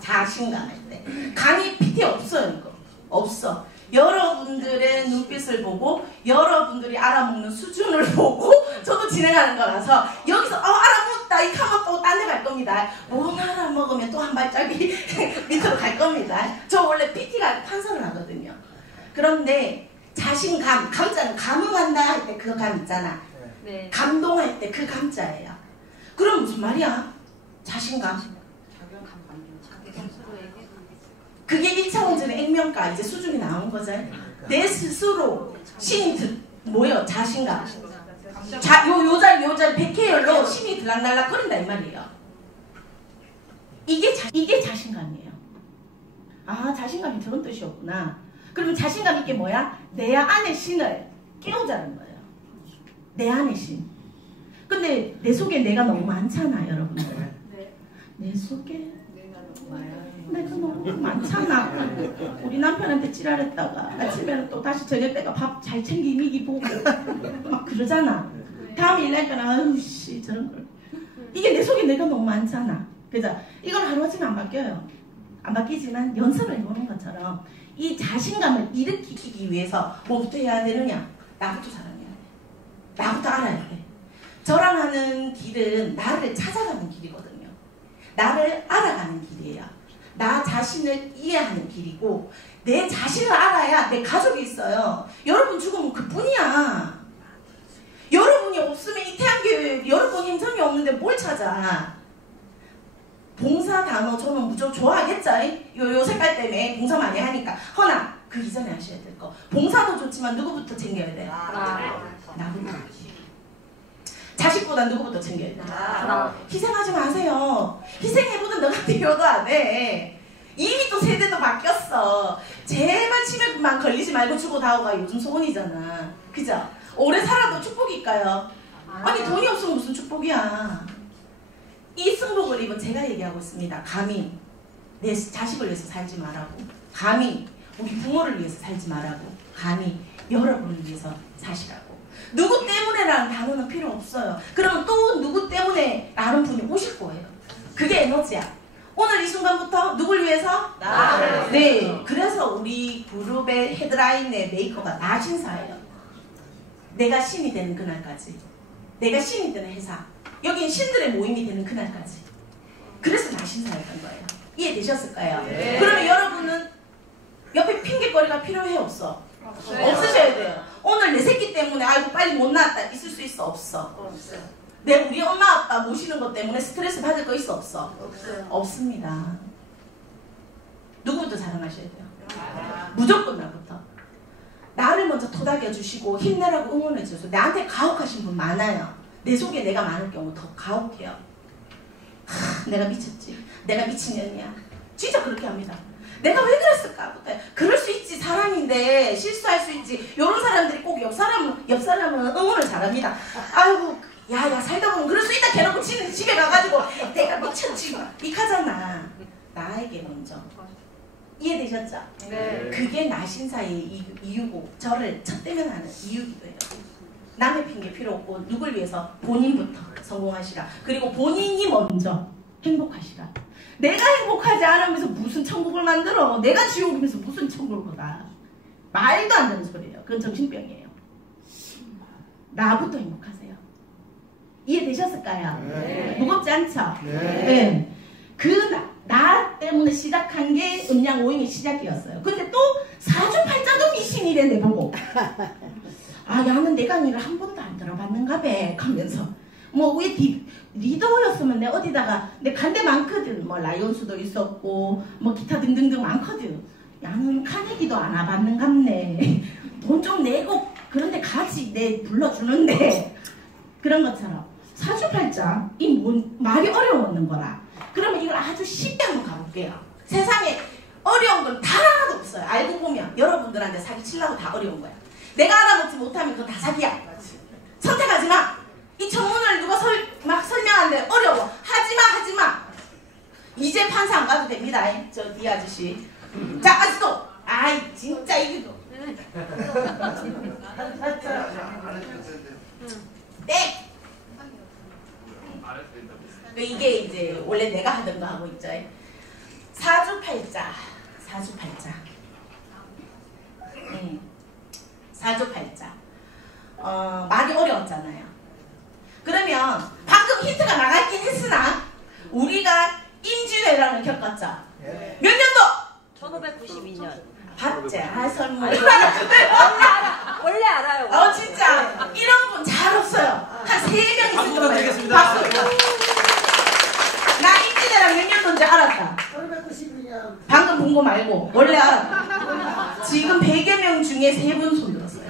자신감 할 때 감히 PT 없어요. 이거 없어. 여러분들의 눈빛을 보고 여러분들이 알아먹는 수준을 보고 저도 진행하는 거라서 여기서 알아먹었다 이 카마 또 딴 데 갈 겁니다. 뭐 알아먹으면 또 한 발짝이 밑으로 갈 겁니다. 저 원래 PT가 판서를 하거든요. 그런데 자신감, 감자는 감흥한다 할 때 그 감 있잖아. 네. 감동할 때 그 감자예요. 그럼 무슨 말이야? 자신감. 그게 1차원적인 액면가 이제 수준이 나온 거죠. 내 스스로 신이 뭐예요? 자신감. 요잘 백회열로 신이 들락날락 거린다 이 말이에요. 이게 자신감이에요. 아, 자신감이 저런 뜻이었구나. 그러면 자신감 있게 뭐야? 내 안의 신을 깨우자는 거예요. 내 안의 신. 근데 내 속에 내가 너무 많잖아, 여러분들. 내 속에 내가 너무 많잖아. 우리 남편한테 찌랄했다가 아침에는 또 다시 저녁 때가 밥 잘 챙기기 보고 막 그러잖아. 다음 일 날까는 아유 씨 저런 걸. 이게 내 속에 내가 너무 많잖아. 그죠? 이걸 하루아침에 안 바뀌어요. 안 바뀌지만 연습을 해보는 것처럼 이 자신감을 일으키기 위해서 뭐부터 해야 되느냐? 나부터 사랑해야 돼. 나부터 알아야 돼. 저랑 하는 길은 나를 찾아가는 길이거든요. 나를 알아가는 길이에요. 나 자신을 이해하는 길이고 내 자신을 알아야 내 가족이 있어요. 여러분 죽으면 그뿐이야. 여러분이 없으면 이 태양교회 여러분 힘정이 없는데 뭘 찾아. 봉사 단어 저는 무조건 좋아하겠죠. 요 색깔 때문에 봉사 많이 하니까. 허나 그 이전에 하셔야 될 거. 봉사도 좋지만 누구부터 챙겨야 돼요? 나부터. 자식보다 누구부터 챙겨야 돼요? 희생하지 마세요. 희생해보던 너가 필요도 안 해. 이미 또 세대도 바뀌었어. 제발 치매만 걸리지 말고 죽어 다오가 요즘 소원이잖아. 그죠? 오래 살아도 축복일까요? 아니 돈이 없으면 무슨 축복이야. 이 승복을 입은 제가 얘기하고 있습니다. 감히 내 자식을 위해서 살지 말라고. 감히 우리 부모를 위해서 살지 말라고. 감히 여러분을 위해서 사시라고. 누구 때문에라는 단어는 필요 없어요. 그러면 또 누구 때문에 다른 분이 오실 거예요. 그게 에너지야. 오늘 이 순간부터 누굴 위해서? 나를. 네. 그래서 우리 그룹의 헤드라인의 메이커가 나신사예요. 내가 신이 되는 그날까지. 내가 신이 되는 회사. 여긴 신들의 모임이 되는 그날까지. 그래서 나신사였던 거예요. 이해되셨을까요? 네. 그러면 여러분은 옆에 핑계거리가 필요해 없어? 없으셔야 돼요. 오늘 내 새끼 때문에 아이고 빨리 못 나왔다 있을 수 있어? 없어. 내 우리 엄마 아빠 모시는 것 때문에 스트레스 받을 거 있어? 없어? 없습니다. 누구부터 자랑하셔야 돼요? 무조건 나부터. 나를 먼저 토닥여 주시고 힘내라고 응원해 주셔서 나한테 가혹하신 분 많아요. 내 속에 내가 많을 경우 더 가혹해요. 내가 미쳤지. 내가 미친년이야. 진짜 그렇게 합니다. 내가 왜 그랬을까? 그럴 수 있지. 사람인데 실수할 수 있지. 이런 사람들이 꼭 옆 사람은 응원을 잘합니다. 아이고 야 살다 보면 그럴 수 있다. 대놓고 집에 가가지고 내가 미쳤지. 이카잖아. 나에게 먼저. 이해되셨죠? 네. 그게 나신사의 이유고 저를 첫대면 하는 이유기도 해요. 남의 핑계 필요 없고 누굴 위해서 본인부터 성공하시라. 그리고 본인이 먼저 행복하시라. 내가 행복하지 않으면서 무슨 천국을 만들어. 내가 지옥이면서 무슨 천국을 가. 말도 안 되는 소리예요. 그건 정신병이에요. 나부터 행복하세요. 이해되셨을까요? 네. 무겁지 않죠? 네. 네. 나 때문에 시작한 게 음양 오임의 시작이었어요. 근데 또 사주팔자도 미신이래 내보고. 아 야는 내 강의를 한 번도 안 들어봤는가 배 하면서 뭐 왜 리더였으면 내 어디다가 내 간 데 많거든. 뭐 라이온스도 있었고 뭐 기타 등등등 많거든. 야는 카네기도 안 와봤는갑네. 돈 좀 내고 그런데 가지 내 불러주는데. 그런 것처럼 사주팔자 이 말이 어려웠는 거라. 그러면 이걸 아주 쉽게 한번 가볼게요. 세상에 어려운 건 다 하나도 없어요. 알고 보면 여러분들한테 사기치려고 다 어려운 거야. 내가 알아먹지 못하면 그건 다 사기야. 선택하지 마. 이 청문을 누가 막 설명하는데 어려워. 하지 마. 이제 판사 안 가도 됩니다. 저 이 아저씨. 자, 아직도. 아이, 진짜 이게. 네. 이게 이제 원래 내가 하던 거 하고 있죠. 사주팔자. 사주팔자. 많이 어려웠잖아요. 그러면 방금 힌트가 나갔긴 했으나 우리가 임진왜란을 겪었죠. 몇 년도? 1592년. 봤지? 아, 설마. 원래 알아요. 진짜 이런 분 잘 없어요. 한 3명 있을 박수 거예요. 부탁드리겠습니다. 박수. 나 임진왜란 몇 년도인지 알았다. 1592년. 방금 본 거 말고 원래 알았다. 지금 100여 명 중에 3분 손 들었어요.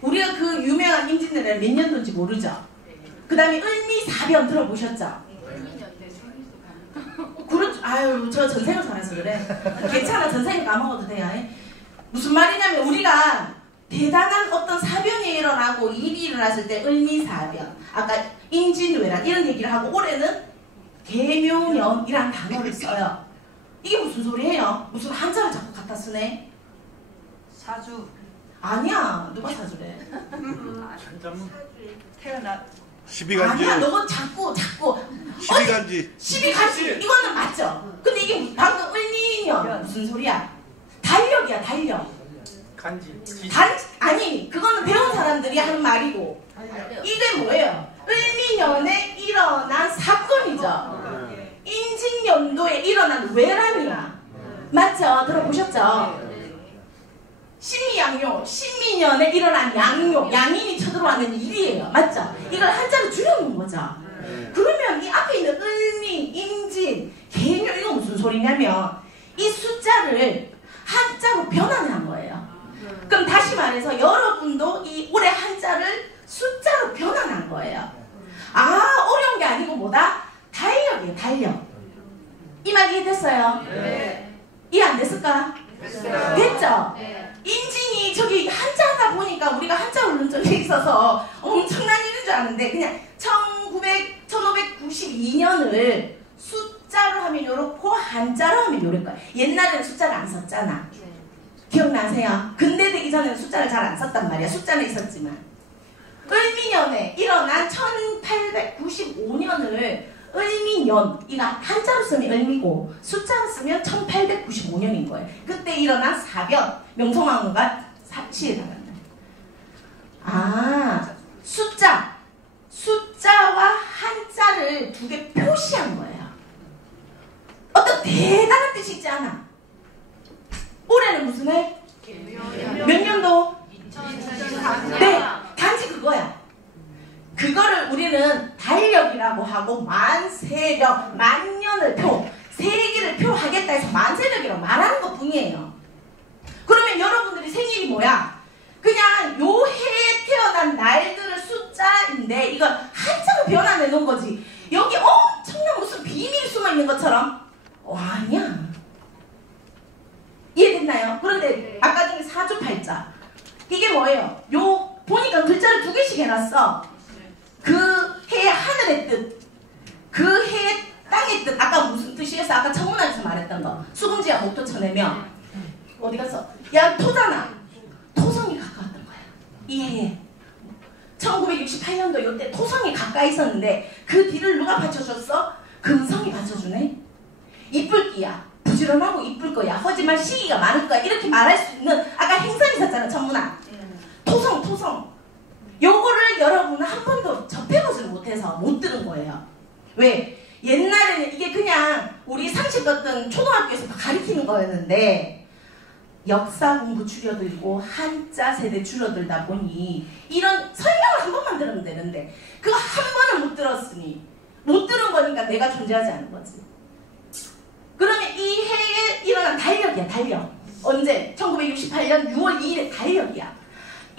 우리가 그 유명한 임진왜란 몇 년도인지 모르죠. 그 다음에 을미사변 들어보셨죠? 그렇죠. 아유, 저 전생을 살아서 그래. 괜찮아, 전생을 까먹어도 돼요. 무슨 말이냐면 우리가 대단한 어떤 사변이 일어나고 일이 일어났을 때 을미사변, 아까 임진왜란 이런 얘기를 하고 올해는 개묘년이란 단어를 써요. 이게 무슨 소리예요? 무슨 한자를 자꾸 갖다 쓰네? 사주. 아니야, 누가 사주래? 태어나. 12간지. 아니야, 너가 자꾸 12간지. 12간지 이거는 맞죠? 근데 이게 방금 을미년 무슨 소리야? 달력이야, 달력. 아니, 그거는 배운 사람들이 하는 말이고 이게 뭐예요? 을미년에 일어난 사건이죠. 임진년도에 일어난 외란이야. 맞죠? 들어보셨죠? 신미양요, 신미년에 일어난 양요, 양인이 쳐들어왔는 일이에요. 맞죠? 이걸 한자로 줄여놓은 거죠. 그러면 이 앞에 있는 을미, 임진, 개묘 이거 무슨 소리냐면 이 숫자를 한자로 변환한 거예요. 그럼 다시 말해서 여러분도 이 올해 한자를 숫자로 변환한 거예요. 어려운 게 아니고 뭐다? 달력이에요, 달력. 이 말 이해됐어요? 네. 이해 안 됐을까? 됐어요. 됐죠? 네. 임진이 저기 한자 하다 보니까 우리가 한자 오른 적이 있어서 엄청난 일인 줄 아는데 그냥 1592년을 숫자로 하면 요렇고 한자로 하면 요럴 거야. 옛날에는 숫자를 안 썼잖아. 기억나세요? 근대 되기 전에는 숫자를 잘 안 썼단 말이야. 숫자는 있었지만. 을미년에 일어난 1895년을 을미년, 이거 한자로 쓰면 을미고 숫자로 쓰면 1895년인 거예요. 그때 일어난 사변, 명성황후가 사치에 나간다. 숫자와 한자를 두 개 표시한 거예요. 어떤 대단한 뜻이 있지 않아. 올해는 무슨 해? 몇 년도? 2024년. 네, 단지 그거야. 그거를 우리는 달력이라고 하고 만세력, 만년을 세기를 표하겠다 해서 만세력이라고 말하는 것 뿐이에요. 그러면 여러분들이 생일이 뭐야? 그냥 요 해에 태어난 날들의 숫자인데 이걸 한자로 변환해 놓은 거지. 여기 엄청난 무슨 비밀이 숨어 있는 것처럼 아니야. 이해됐나요? 그런데 아까 중에 사주팔자 이게 뭐예요? 요 보니까 글자를 2개씩 해놨어. 그 해의 하늘의 뜻, 그 해의 땅의 뜻. 아까 무슨 뜻이었어? 아까 청문회에서 말했던 거. 수금지와 목토 쳐내며 어디 갔어? 야, 토잖아. 토성이 가까웠던 거야. 이 해에 1968년도 요때 토성이 가까이 있었는데 그 뒤를 누가 받쳐줬어? 금성이 받쳐주네. 이쁠 끼야. 부지런하고 이쁠 거야. 하지만 시기가 많을 거야. 이렇게 말할 수 있는 아까 행성 있었잖아. 천문학. 토성. 요거를 여러분은 한 번도 접해보지를 못해서 못 들은 거예요. 왜? 옛날에는 이게 그냥 우리 상식 같은 초등학교에서 가르치는 거였는데 역사 공부 줄여들고 한자 세대 줄여들다 보니 이런 설명을 한 번만 들으면 되는데 그거 한 번을 못 들었으니 못 들은 거니까 내가 존재하지 않은 거지. 그러면 이 해에 일어난 달력이야, 달력. 언제? 1968년 6월 2일에 달력이야.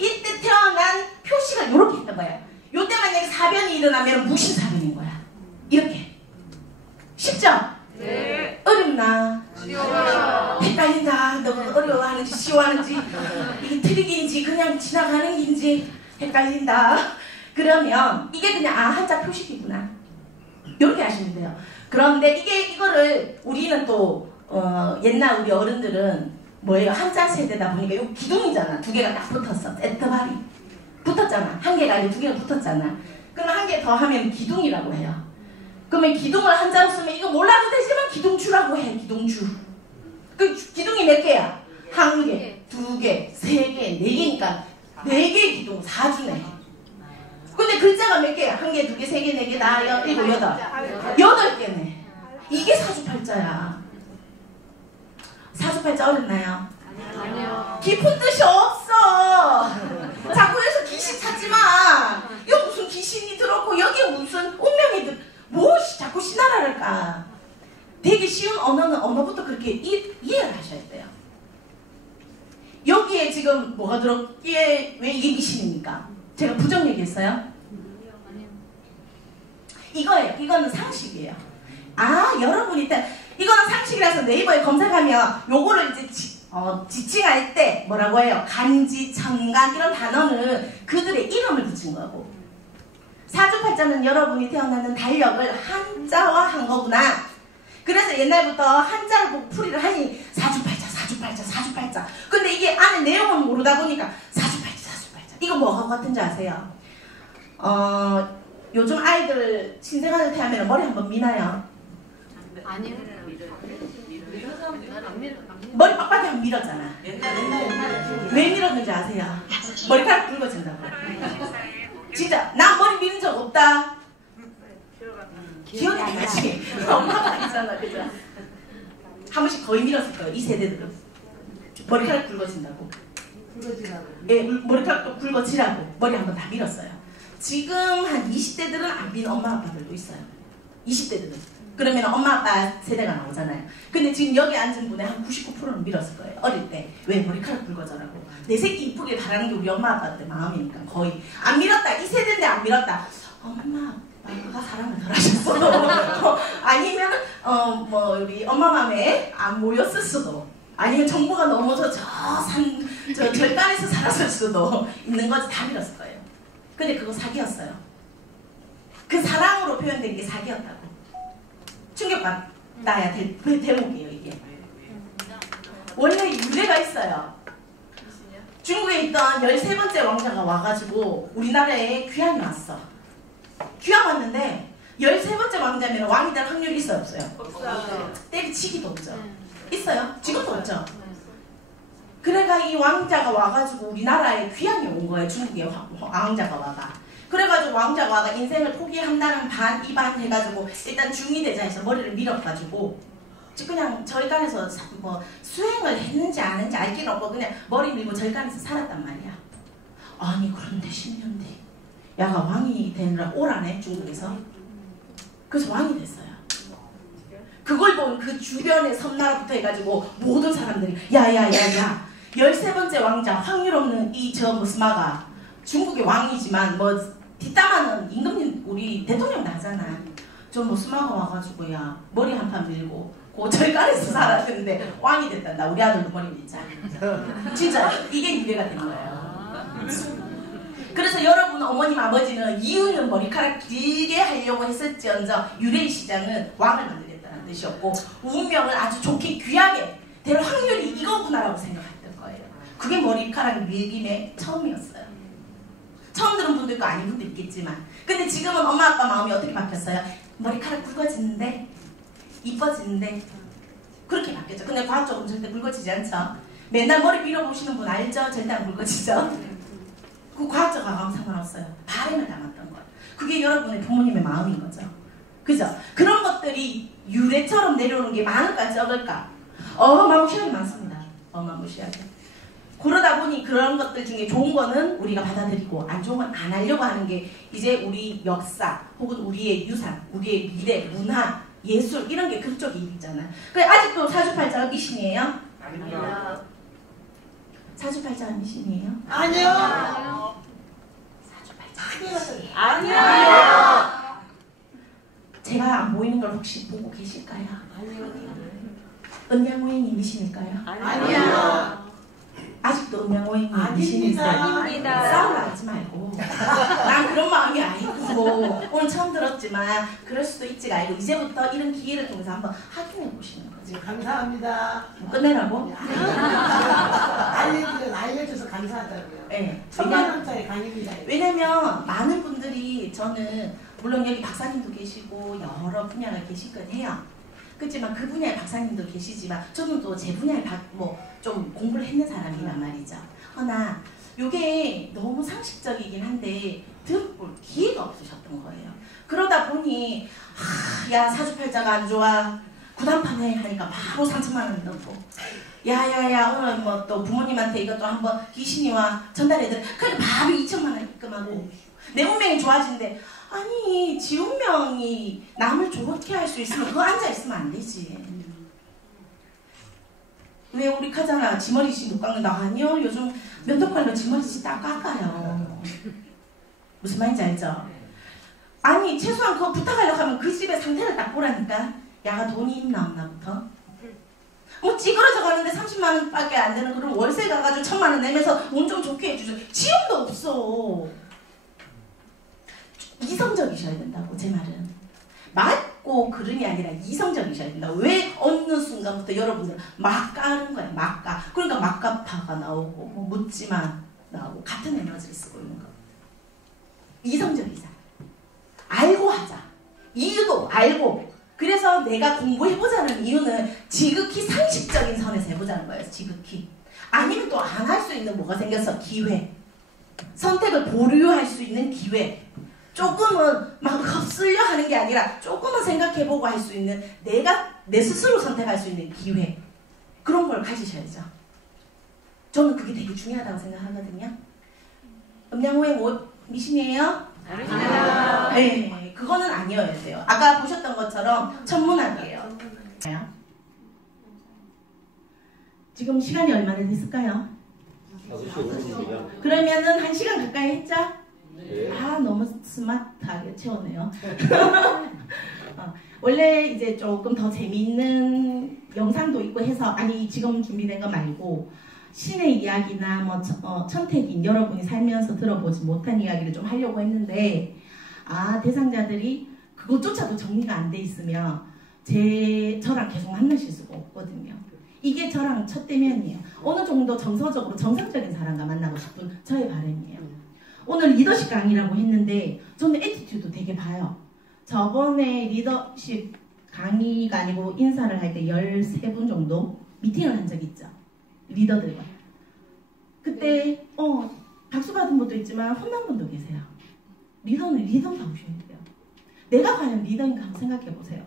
이때 태어난 표시가 이렇게 있던 거야. 요때 만약에 사변이 일어나면 무신사변인 거야. 이렇게. 그냥 지나가는 긴지 헷갈린다. 그러면 이게 그냥 한자 표식이구나. 이렇게 하시면 돼요. 그런데 이거를 우리는 또 옛날 우리 어른들은 뭐예요? 한자 세대다 보니까 요 기둥이잖아. 두 개가 딱 붙었어. 에트발이 붙었잖아. 한 개가 아니고 두 개가 붙었잖아. 그러면 한 개 더 하면 기둥이라고 해요. 그러면 기둥을 한자로 쓰면 이거 몰라도 되지만 기둥주라고 해. 기둥주. 그 기둥이 몇 개야? 한 개, 두 개, 세 개, 네 개니까 네 개 기둥 4주네. 근데 글자가 몇 개야? 한 개, 두 개, 세 개, 네 개, 다 일곱, 여덟 개네. 이게 사주팔자야. 사주팔자 어렵나요? 아니요. 깊은 뜻이 없어. 자꾸 해서 귀신 찾지마. 여기 무슨 귀신이 들었고 여기 무슨 운명이 자꾸 신하랄까. 되게 쉬운 언어는 언어부터 그렇게 이해를 하셔야 돼요. 여기에 지금 뭐가 들었기에 왜 이게 귀신입니까? 제가 부정 얘기했어요? 이거예요. 이거는 상식이에요. 여러분이 이거는 상식이라서 네이버에 검색하면 요거를 이제 지칭할 때 뭐라고 해요? 간지, 청간 이런 단어는 그들의 이름을 붙인 거고, 사주팔자는 여러분이 태어나는 달력을 한자화 한 거구나. 그래서 옛날부터 한자를 보고 풀이를 하니 사주팔자. 근데 이게 안에 내용은 모르다 보니까 사주팔자. 이거 뭐하고 같은지 아세요? 요즘 아이들 신생아를 태하면 머리 한번 미나요? 아니요. 머리 빡빡이 한번 밀었잖아. 왜 밀었는지 아세요? 머리카락 굵어진다고. 진짜 나 머리 미는 적 없다. 기억이 안 나지? 엄마가 있잖아, 그죠? 한 번씩 거의 밀었을 거예요, 이 세대들은. 머리카락 굵어진다고. 예, 머리카락도 굵어지라고 머리 한번 다 밀었어요. 지금 한 20대들은 안 민 엄마 아빠들도 있어요. 20대들은. 그러면 엄마 아빠 세대가 나오잖아요. 근데 지금 여기 앉은 분의 한 99%는 밀었을 거예요. 어릴 때. 왜? 머리카락 굵어져라고. 내 새끼 이쁘게 바라는 게 우리 엄마 아빠들 마음이니까 거의. 안 밀었다. 이 세대인데 안 밀었다. 엄마 아빠가 사랑을 덜 하셨어. 아니면 우리 엄마 맘에 안 모였을 수도. 아니면 정부가 넘어서 저 절단에서 살았을 수도 있는 거지. 다 밀었을 거예요. 근데 그거 사기였어요. 그 사랑으로 표현된 게 사기였다고. 충격받아야 될 대목이에요, 이게. 원래 유래가 있어요. 중국에 있던 13번째 왕자가 와가지고 우리나라에 귀향이 왔어. 귀향 왔는데 13번째 왕자면 왕이 될 확률이 있어요, 없어요? 없어요. 때리치기도 없죠. 있어요? 지금도 없죠. 그래가 이 왕자가 와가지고 우리나라에 귀향이 온 거예요. 중국에 왕자가 와가. 그래가지고 왕자가 와가 인생을 포기한다는 반, 이반 해가지고 일단 중위대자에서 머리를 밀어가지고 그냥 절간에서 수행을 했는지 안 했는지 알 길은 없고 그냥 머리 밀고 절간에서 살았단 말이야. 아니 그런데 10년 뒤 야가 왕이 되느라 오라네, 중국에서. 그래서 왕이 됐어요. 그걸 본 그 주변의 섬나라부터 해가지고 모든 사람들이 야야야야 13번째 왕자 확률 없는 무슨 마가 중국의 왕이지만 뒷담화는 임금님 우리 대통령도 하잖아. 저 무슨 마가 와가지고 머리 한 판 밀고 그 절간에서 살았는데 왕이 됐단다. 우리 아들도 머리 밀자. 진짜 이게 유래가 된 거예요. 그래서 여러분 어머님 아버지는 이유는 머리카락 길게 하려고 했을지언정 유래의 시장은 왕을 만들겠다는 뜻이었고 운명을 아주 좋게 귀하게 될 확률이 이거구나라고 생각했던 거예요. 그게 머리카락 밀김의 처음이었어요. 처음 들은 분도 있고 아닌 분도 있겠지만, 근데 지금은 엄마 아빠 마음이 어떻게 바뀌었어요? 머리카락 굵어지는데 이뻐지는데 그렇게 바뀌었죠. 근데 과학적으로 절대 굵어지지 않죠. 맨날 머리 밀어보시는 분 알죠? 절대 안 굵어지죠. 그 과학적 과학하고 상관없어요. 바램을 담았던 거예요. 그게 여러분의 부모님의 마음인 거죠. 그죠? 그런 것들이 유래처럼 내려오는 게 많을까 적을까? 어마무시하게 많습니다. 어마무시하게. 그러다 보니 그런 것들 중에 좋은 거는 우리가 받아들이고 안 좋은 건 안 하려고 하는 게 이제 우리 역사 혹은 우리의 유산, 우리의 미래, 문화, 예술 이런 게 그쪽에 있잖아요. 그래 아직도 사주팔자가 미신이에요? 아닙니다. 사주팔자가 미신이에요? 아니요. 사주팔자 아니요. 제가 안 보이는 걸 혹시 보고 계실까요? 아니요. 은양무행이 미신일까요? 아니요. 아직도 아직도 음양오인 아닙니다. 싸우라 하지 말고. 난 그런 마음이 아니고 오늘 처음 들었지만 그럴 수도 있지 알고 이제부터 이런 기회를 통해서 한번 확인해 보시는 거죠. 감사합니다. 끝내라고? 알려줘서 감사하다고요. 네. 1000만원짜리 강의입니다. 왜냐면 많은 분들이 저는 물론 여기 박사님도 계시고 여러 분야가 계시긴 해요. 그렇지만 그 분야의 박사님도 계시지만 저는 또 제 분야에 좀 공부를 했는 사람이란 말이죠. 허나 이게 너무 상식적이긴 한데 들어볼 기회가 없으셨던 거예요. 그러다 보니 야 사주팔자가 안 좋아 구단판에 하니까 바로 3천만 원 넣고 야야야 오늘 뭐 또 부모님한테 이것도 한번 귀신이 와 전달해드려 그러니까 바로 2천만 원 입금하고 내 운명이 좋아진대. 아니 지 운명이 남을 좋게 할 수 있으면 그거 앉아있으면 안 되지. 왜 우리 가잖아 지머리씨 못 깎는다. 아니요 요즘 면도칼로 지머리씨 딱 깎아요. 무슨 말인지 알죠? 아니 최소한 그거 부탁하려고 하면 그 집의 상태를 딱 보라니까. 야가 돈이 있나 없나부터. 뭐 찌그러져 가는데 30만 원밖에 안 되는 그런 월세 가가지고 1000만 원 내면서 운 좀 좋게 해주죠. 지원도 없어. 이성적이셔야 된다고 제 말은. 맞고 그름이 아니라 이성적이셔야 된다. 왜 어느 순간부터 여러분들 막 까는 거야. 막 까. 그러니까 막가파가 나오고 뭐 묻지마 나오고 같은 에너지를 쓰고 있는 거. 이성적이자. 알고 하자. 이유도 알고. 그래서 내가 공부해보자는 이유는 지극히 상식적인 선에서 해보자는 거예요. 지극히. 아니면 또 안 할 수 있는 뭐가 생겼어. 기회. 선택을 보류할 수 있는 기회. 조금은 막 흡수려 하는 게 아니라 조금은 생각해보고 할 수 있는 내가 내 스스로 선택할 수 있는 기회. 그런 걸 가지셔야죠. 저는 그게 되게 중요하다고 생각하거든요. 음양호의 미신이에요? 아닙니다. 네, 그거는 아니어야 돼요. 아까 보셨던 것처럼 천문학이에요. 지금 시간이 얼마나 됐을까요? 5시 5분입니다. 그러면은 1시간 가까이 했죠? 네. 아 너무 스마트하게 채웠네요. 원래 이제 조금 더 재미있는 영상도 있고 해서 아니 지금 준비된 거 말고 신의 이야기나 뭐 천택인 여러분이 살면서 들어보지 못한 이야기를 좀 하려고 했는데 대상자들이 그것조차도 정리가 안 돼 있으면 저랑 계속 만나실 수가 없거든요. 이게 저랑 첫 대면이에요. 어느 정도 정서적으로 정상적인 사람과 만나고 싶은 저의 바람이에요. 오늘 리더십 강의라고 했는데 저는 애티튜드 되게 봐요. 저번에 리더십 강의가 아니고 인사를 할 때 13분 정도 미팅을 한 적 있죠. 리더들과. 그때 박수 받은 분도 있지만 혼난 분도 계세요. 리더는 리더다우셔야 돼요. 내가 과연 리더인가 한번 생각해 보세요.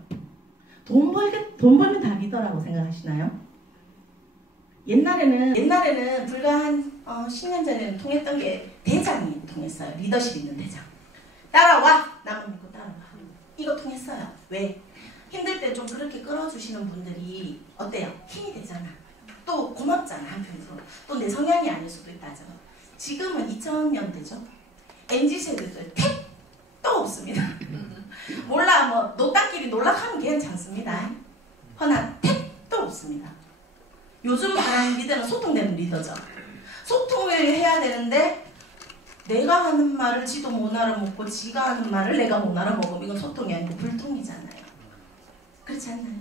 돈 벌면 다 리더라고 생각하시나요? 옛날에는 불과 한 10년 전에는 통했던 게 대장이 통했어요. 리더십 있는 대장. 따라와! 남을 믿고 따라와. 이거 통했어요. 왜? 힘들 때 좀 그렇게 끌어주시는 분들이 어때요? 힘이 되잖아. 또 고맙잖아 한편으로. 또 내 성향이 아닐 수도 있다죠. 지금은 2000년대죠. MZ세대들 택도 없습니다. 몰라 뭐 노땅끼리 놀락하면 괜찮습니다. 허나 택도 없습니다. 요즘 말하는 리더는 소통되는 리더죠. 소통을 해야 되는데 내가 하는 말을 지도 못 알아먹고 지가 하는 말을 내가 못 알아먹으면 이건 소통이 아니고 불통이잖아요. 그렇지 않나요?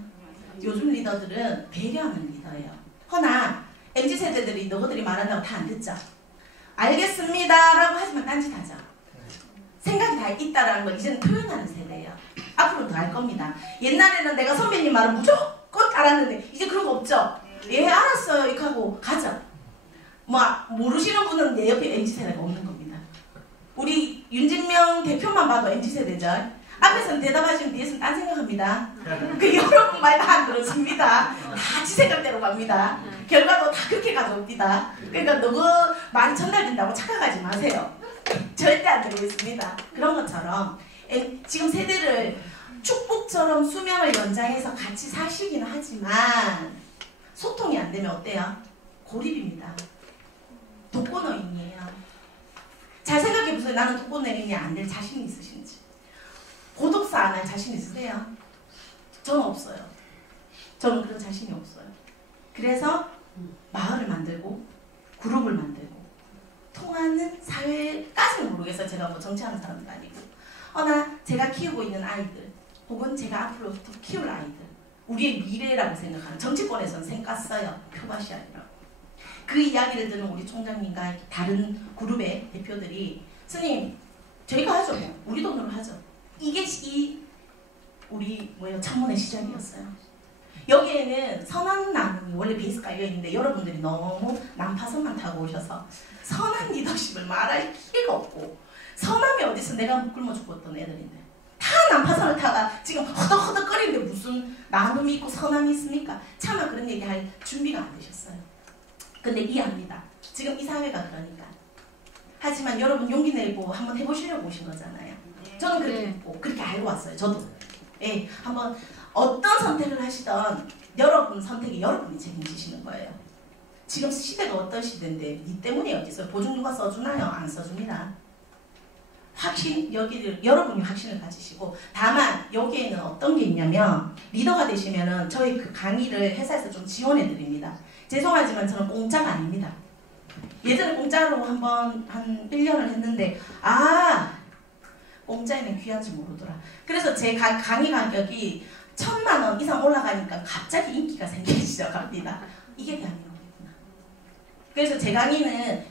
요즘 리더들은 배려하는 리더예요. 허나 MZ세대들이 너희들이 말한다고 다 안 듣죠. 알겠습니다 라고 하지만 딴짓하죠. 생각이 다 있다라는 걸 이제는 표현하는 세대예요. 앞으로 더 할 겁니다. 옛날에는 내가 선배님 말을 무조건 따랐는데 이제 그런 거 없죠. 예 알았어요 이렇게 하고 가죠. 뭐 모르시는 분은 내 옆에 MZ세대가 없는 겁니다. 우리 윤진명 대표만 봐도 MZ세대죠. 앞에서는 대답하시면 뒤에서는 딴 생각합니다. 그 여러분 말 다 안 들어줍니다. 다 지 생각대로 갑니다. 결과도 다 그렇게 가져옵니다. 그러니까 너무 많이 전달된다고 착각하지 마세요. 절대 안 되고 있습니다. 그런 것처럼 지금 세대를 축복처럼 수명을 연장해서 같이 사시긴 하지만 소통이 안 되면 어때요? 고립입니다. 독거노인이에요. 잘 생각해보세요. 나는 독거노인이 안 될 자신 있으신지. 고독사 안 할 자신 있으세요? 저는 없어요. 저는 그런 자신이 없어요. 그래서 마을을 만들고 그룹을 만들고 통하는 사회까지는 모르겠어요. 제가 뭐 정치하는 사람도 아니고 나 제가 키우고 있는 아이들 혹은 제가 앞으로 더 키울 아이들 우리의 미래라고 생각하는 정치권에서는 생각했어요. 표밭이 아니라 그 이야기를 듣는 우리 총장님과 다른 그룹의 대표들이 스님 저희가 하죠. 우리 돈으로 하죠. 이게 우리 청문회 시작이었어요. 여기에는 선한 나눔이 원래 베이스 깔려있는데 여러분들이 너무 난파선만 타고 오셔서 선한 리더십을 말할 기회가 없고 선함이 어디서 내가 굶어 죽었던 애들인데 다 난파선을 타가 지금 허덕허덕거리는데 무슨 나눔이 있고 선함이 있습니까? 차마 그런 얘기할 준비가 안 되셨어요. 근데 이해합니다. 지금 이 사회가 그러니까. 하지만 여러분 용기 내고 한번 해보시려고 오신 거잖아요. 저는 그렇게 했고 그렇게 알고 왔어요. 저도. 예, 한번 어떤 선택을 하시던 여러분 선택이 여러분이 책임지시는 거예요. 지금 시대가 어떤 시대인데 니 때문에 어디서 보증 누가 써주나요? 안 써줍니다. 여기를 여러분이 확신을 가지시고 다만 여기에는 어떤 게 있냐면 리더가 되시면은 저희 그 강의를 회사에서 좀 지원해 드립니다. 죄송하지만 저는 공짜가 아닙니다. 예전에 공짜로 한번 한 1년을 했는데 공짜에는 귀한지 모르더라. 그래서 제 강의 가격이 1,000만 원 이상 올라가니까 갑자기 인기가 생기기 시작합니다. 이게 대한민국이구나. 그래서 제 강의는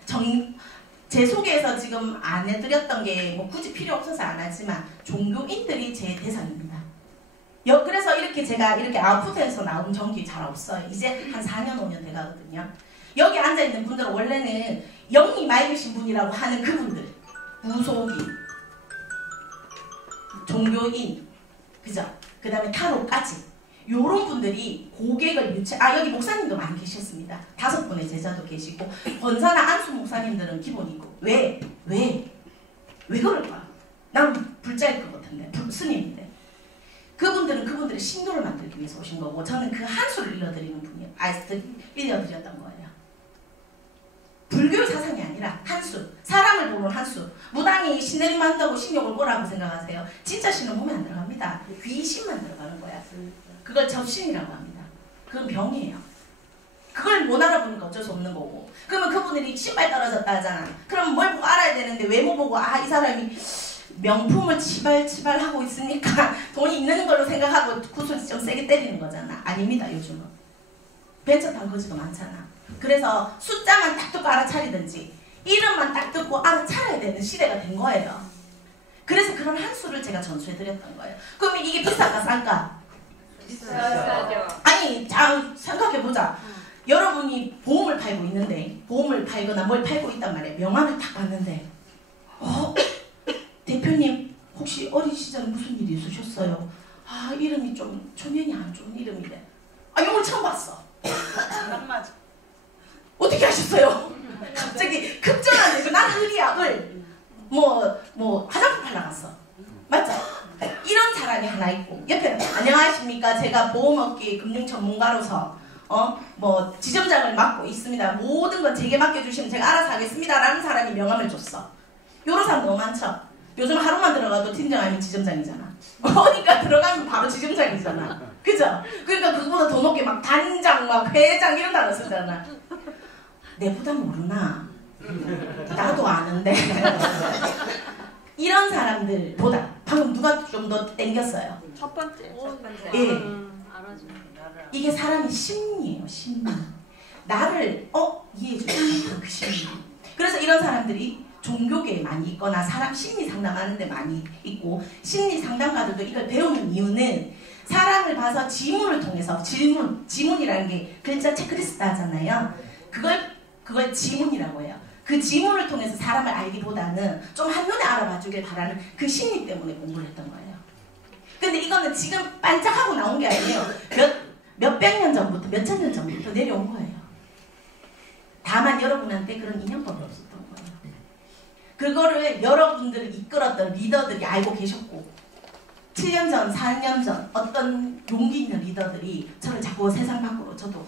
제 소개에서 지금 안 해드렸던 게 뭐 굳이 필요 없어서 안 하지만 종교인들이 제 대상입니다. 그래서 이렇게 제가 이렇게 아웃풋에서 나온 전기 잘 없어요. 이제 한 4년 5년 돼가거든요. 여기 앉아있는 분들은 원래는 영이 맑으신 분이라고 하는 그분들 무속인 종교인 그죠? 그 다음에 타로까지 요런 분들이 고객을 여기 목사님도 많이 계셨습니다. 5분의 제자도 계시고 권사나 안수 목사님들은 기본이고 왜 그럴까? 난 불자일 것 같은데 스님인데 그분들은 그분들의 신도를 만들기 위해서 오신 거고 저는 그 한 수를 일러드리는 분이에요. 일러드렸던 거예요. 불교의 사상이 아니라 한수, 사람을 보는 한수. 무당이 신내림 한다고 신욕을 보라고 생각하세요. 진짜 신은 몸에 안 들어갑니다. 귀신만 들어가는 거야. 그걸 접신이라고 합니다. 그건 병이에요. 그걸 못 알아보니까 어쩔 수 없는 거고. 그러면 그분들이 신발 떨어졌다 하잖아. 그럼 뭘 보고 알아야 되는데 외모 보고 이 사람이 명품을 치발치발 하고 있으니까 돈이 있는 걸로 생각하고 구슬 좀 세게 때리는 거잖아. 아닙니다. 요즘은. 벤처 단거지도 많잖아. 그래서 숫자만 딱 듣고 알아차리든지 이름만 딱 듣고 알아차려야 되는 시대가 된 거예요. 그래서 그런 한 수를 제가 전수해드렸던 거예요. 그러면 이게 비쌀까 쌀까? 비싸죠. 아니 자 생각해보자. 여러분이 보험을 팔고 있는데 보험을 팔거나 뭘 팔고 있단 말이에요. 명함을 딱 봤는데 대표님 혹시 어린 시절에 무슨 일이 있으셨어요? 이름이 좀 초면이 안 좋은 이름이래. 이걸 처음 봤어. 안 맞아. 어떻게 하셨어요? 갑자기 급전환 되고 나는 을이야 을. 뭐 화장품 팔러 갔어. 맞죠? 이런 사람이 하나 있고 옆에 안녕하십니까 제가 보험업계 금융 전문가로서 뭐 지점장을 맡고 있습니다. 모든 건 제게 맡겨주시면 제가 알아서 하겠습니다 라는 사람이 명함을 줬어. 요런 사람 너무 많죠? 요즘 하루만 들어가도 팀장 아니면 지점장이잖아. 그러니까 들어가면 바로 지점장이잖아. 그죠? 그러니까 그거보다 더 높게 막 단장 막 회장 이런 단어 쓰잖아. 내보다 모르나? 나도 아는데. 이런 사람들보다 방금 누가 좀 더 땡겼어요? 첫 번째. 예. 알아줘. 이게 사람의 심리예요. 심리. 나를 이해해주는 그 심리. 그래서 이런 사람들이 종교계에 많이 있거나 사람 심리 상담하는 데 많이 있고 심리 상담가들도 이걸 배우는 이유는 사람을 봐서 지문을 통해서 지문이라는 게 글자 체크리스트 하잖아요. 그걸 지문이라고 해요. 그 지문을 통해서 사람을 알기보다는 좀 한눈에 알아봐 주길 바라는 그 심리 때문에 공부를 했던 거예요. 근데 이거는 지금 반짝하고 나온 게 아니에요. 몇백 년 전부터, 몇천 년 전부터 내려온 거예요. 다만 여러분한테 그런 인연법이 없었던 거예요. 그거를 여러분들을 이끌었던 리더들이 알고 계셨고 7년 전, 4년 전 어떤 용기 있는 리더들이 저를 자꾸 세상 밖으로 저도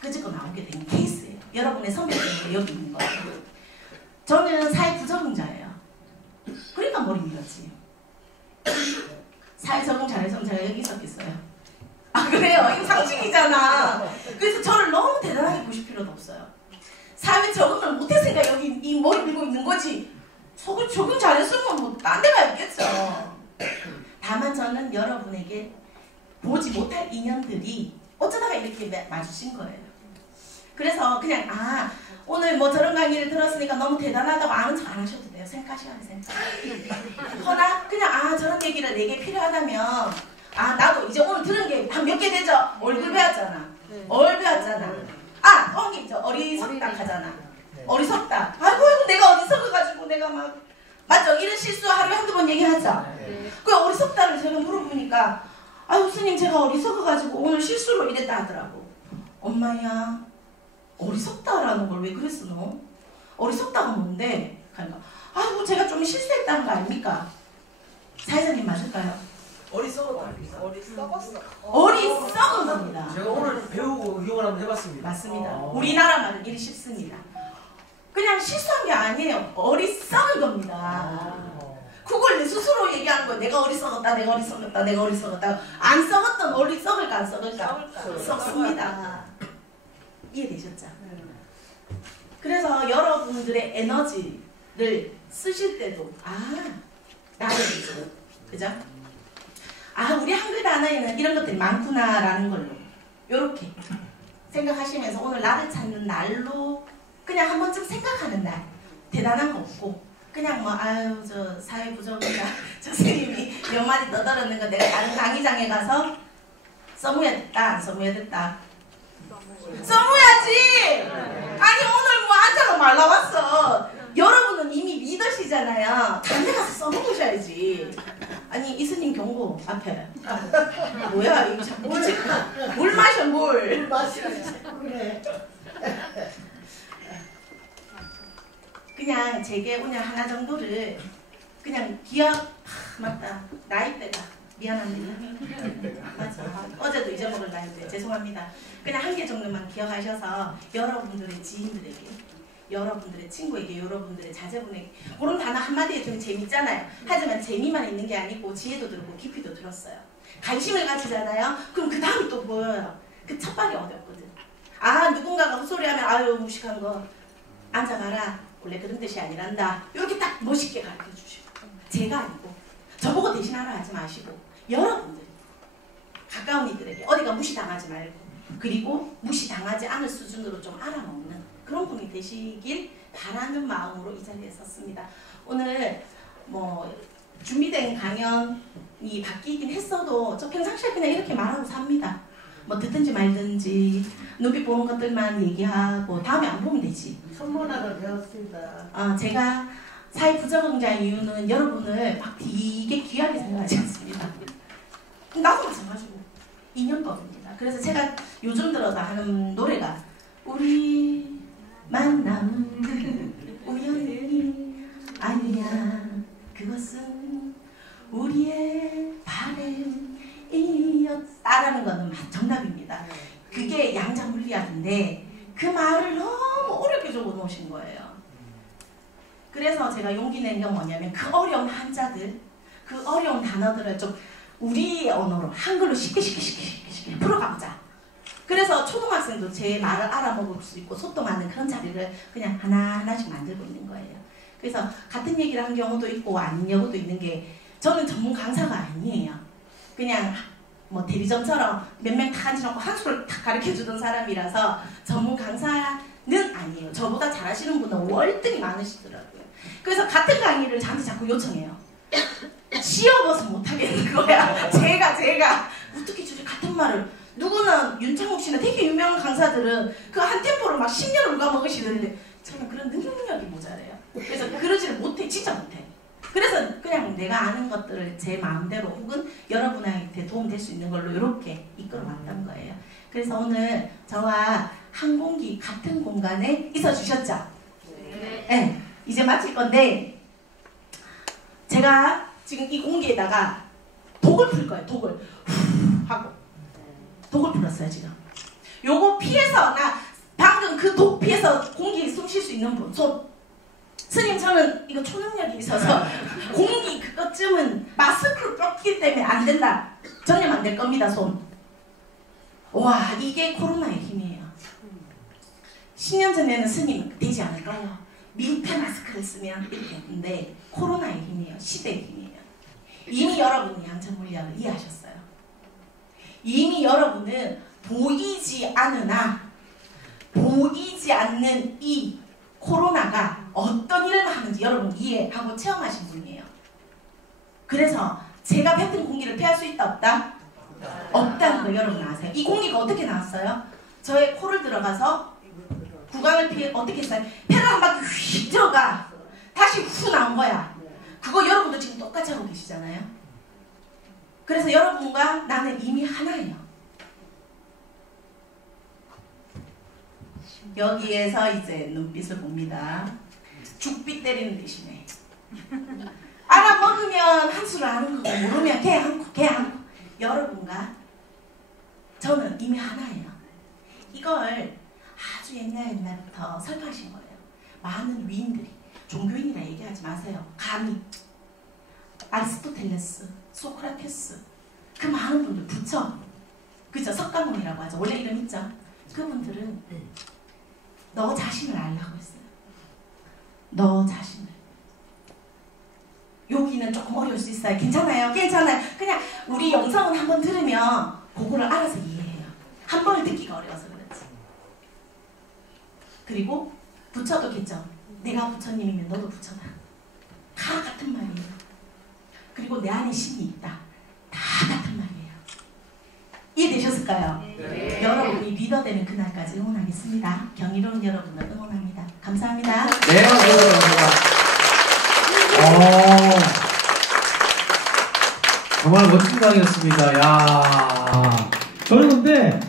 끄집고 나오게 된 케이스예요. 여러분의 선배님이 여기 있는 거예요. 저는 사회 부적응자예요. 그러니까 머리 밀었지. 사회 적응 잘해서 제가 여기 있었겠어요. 그래요? 이거 상식이잖아. 그래서 저를 너무 대단하게 보실 필요도 없어요. 사회 적응을 못했으니까 여기 이 머리 밀고 있는 거지. 속을 적응 잘했으면 뭐 딴 데가 있겠죠. 다만 저는 여러분에게 보지 못할 인연들이 어쩌다가 이렇게 마주친 거예요. 그래서 그냥 오늘 뭐 저런 강의를 들었으니까 너무 대단하다고 아는 척 안 하셔도 돼요. 생각하셔야 생각. 허나 그냥 저런 얘기를 내게 필요하다면 나도 이제 오늘 들은 게 한 몇 개 되죠? 얼굴 배웠잖아. 얼 배웠잖아. 또 한 게 있죠. 어리석다 하잖아. 어리석다. 아이고 내가 어리석어가지고 내가 막 맞죠? 이런 실수 하루에 한두 번 얘기하죠. 그 어리석다를 제가 물어보니까 아유 스님 제가 어리석어가지고 오늘 실수로 이랬다 하더라고. 엄마야 어리석다라는 걸 왜 그랬어 너? 어리석다가 뭔데? 그러니까 아이고 제가 좀 실수했다는 거 아닙니까? 사회자님 맞을까요? 어리석었다. 어리석은 겁니다. 제가 오늘 배우고 응용을 한번 해봤습니다. 맞습니다. 우리나라 말은 일이 쉽습니다. 그냥 실수한 게 아니에요. 어리석은 겁니다. 그걸 내 스스로 얘기하는 거예요. 내가 어리석었다. 내가 어리석었다. 내가 어리석었다. 안 썩었던 어리석을까 안 썩을까? 썩습니다. 이해되셨죠? 그래서 여러분들의 에너지를 쓰실 때도 나는 그죠? 우리 한글 단어에는 이런 것들이 많구나라는 걸로 요렇게 생각하시면서 오늘 나를 찾는 날로 그냥 한 번쯤 생각하는 날. 대단한 거 없고 그냥 뭐 저 사회 부족이다. 저 선생님이 몇 마디 떠들었는 거 내가 다른 강의장에 가서 써무야 됐다 안 써무야 됐다. 써무야지. 아니 오늘 뭐 앉아가 말 나왔어. 여러분은 이미 리더시잖아요. 다른 데 가서 써먹으셔야지. 아니 이스님 경고 앞에 뭐야 이거 자꾸 물 마셔 물 그래. 그냥 제게 오늘 하나 정도를 그냥 기억 맞다 나이대가 미안합니다. 맞아 어제도 잊어먹을 나이인데 죄송합니다. 그냥 한 개 정도만 기억하셔서 여러분들의 지인들에게 여러분들의 친구에게 여러분들의 자제분에게 그런 단어 한마디에 들으면 재밌잖아요. 하지만 재미만 있는 게 아니고 지혜도 들고 깊이도 들었어요. 관심을 가지잖아요. 그럼 그 다음이 또 보여요. 그 첫 발이 어렵거든. 누군가가 헛소리하면 아유 무식한 거 앉아봐라. 원래 그런 뜻이 아니란다. 이렇게 딱 멋있게 가르쳐주시고 제가 아니고 저보고 대신하라 하지 마시고 여러분들 가까운 이들에게 어디가 무시당하지 말고 그리고 무시당하지 않을 수준으로 좀 알아먹는 그런 분이 되시길 바라는 마음으로 이 자리에 섰습니다. 오늘 뭐 준비된 강연이 바뀌긴 했어도 저 평상시에 그냥 이렇게 말하고 삽니다. 뭐 듣든지 말든지 눈빛 보는 것들만 얘기하고 다음에 안 보면 되지. 선문학을 배웠습니다. 제가 사회 부적응자의 이유는 여러분을 막 되게 귀하게 생각하지 않습니다. 나도 마찬가지고 인연법입니다. 그래서 제가 요즘 들어서 하는 노래가 우리 만남은 우연이 아니야. 그것은 우리의 바램이었다라는 거는 정답입니다. 그게 양자물리학인데 그 말을 너무 어렵게 적어놓으신 거예요. 그래서 제가 용기 낸 건 뭐냐면 그 어려운 한자들, 그 어려운 단어들을 좀 우리 언어로 한글로 쉽게 풀어가보자. 그래서 초등학생도 제 말을 알아먹을 수 있고 소통하는 그런 자리를 그냥 하나하나씩 만들고 있는 거예요. 그래서 같은 얘기를 한 경우도 있고 아닌 경우도 있는 게 저는 전문 강사가 아니에요. 그냥 뭐 대리점처럼 몇 명 다 앉혀놓고 한 수를 다 가르쳐주던 사람이라서 전문 강사는 아니에요. 저보다 잘하시는 분은 월등히 많으시더라고요. 그래서 같은 강의를 저한테 자꾸 요청해요. 씌어버서 못하겠는 거야. 제가 어떻게 저렇게 같은 말을 누구는 윤창욱 씨나 되게 유명한 강사들은 그 한 템포를 막 10년을 울가먹으시는데 저는 그런 능력이 모자라요. 그래서 그러지를 못해. 진짜 못해. 그래서 그냥 내가 아는 것들을 제 마음대로 혹은 여러분한테 도움될 수 있는 걸로 이렇게 이끌어왔던 거예요. 그래서 오늘 저와 한 공기 같은 공간에 있어주셨죠? 네. 이제 마칠 건데 제가 지금 이 공기에다가 독을 풀 거예요. 독을 하고 독을 풀었어요 지금. 요거 피해서 나 방금 그 독 피해서 공기 숨 쉴 수 있는 분 손. 스님 저는 이거 초능력이 있어서 공기 그것쯤은 마스크를 꼈기 때문에 안 된다. 전혀 안 될 겁니다 손. 와 이게 코로나의 힘이에요. 10년 전에는 스님 되지 않을까요? 밀폐 마스크를 쓰면 이렇게 했는데 코로나의 힘이에요. 시대의 힘이에요. 이미 여러분이 양적 물리학을 이해하셨어요. 이미 여러분은 보이지 않으나 보이지 않는 이 코로나가 어떤 일을 하는지 여러분 이해하고 체험하신 분이에요. 그래서 제가 뱉은 공기를 피할 수 있다 없다? 없다는 거 여러분 아세요? 이 공기가 어떻게 나왔어요? 저의 코를 들어가서 구강을 피해 어떻게 했어요? 폐가 한 바퀴 휙 들어가 다시 후 나온 거야. 그거 여러분도 지금 똑같이 하고 계시잖아요. 그래서 여러분과 나는 이미 하나예요. 여기에서 이제 눈빛을 봅니다. 죽빛 때리는 대신에 알아먹으면 한 수를 아는 거고 모르면 개 한 코, 개 한 코. 여러분과 저는 이미 하나예요. 이걸 아주 옛날부터 설파하신 거예요. 많은 위인들이 종교인이라 얘기하지 마세요. 감히 아리스토텔레스, 소크라테스 그 많은 분들 부처 그죠? 석가모니라고 하죠. 원래 이름 있죠? 그분들은 너 자신을 알라고 했어요. 너 자신을. 여기는 조금 어려울 수 있어요. 괜찮아요? 괜찮아요. 그냥 우리 영상은 한번 들으면 그거를 알아서 이해해요. 한 번을 듣기가 어려워서 그렇지. 그리고 부처도 겠죠. 내가 부처님이면 너도 부처다. 다 같은 말이에요. 그리고 내 안에 신이 있다. 다 같은 말이에요. 이해되셨을까요? 네. 여러분이 리더 되는 그날까지 응원하겠습니다. 경이로운 여러분을 응원합니다. 감사합니다. 네, 감사합니다. 정말 멋진 강의였습니다. 야, 저는 근데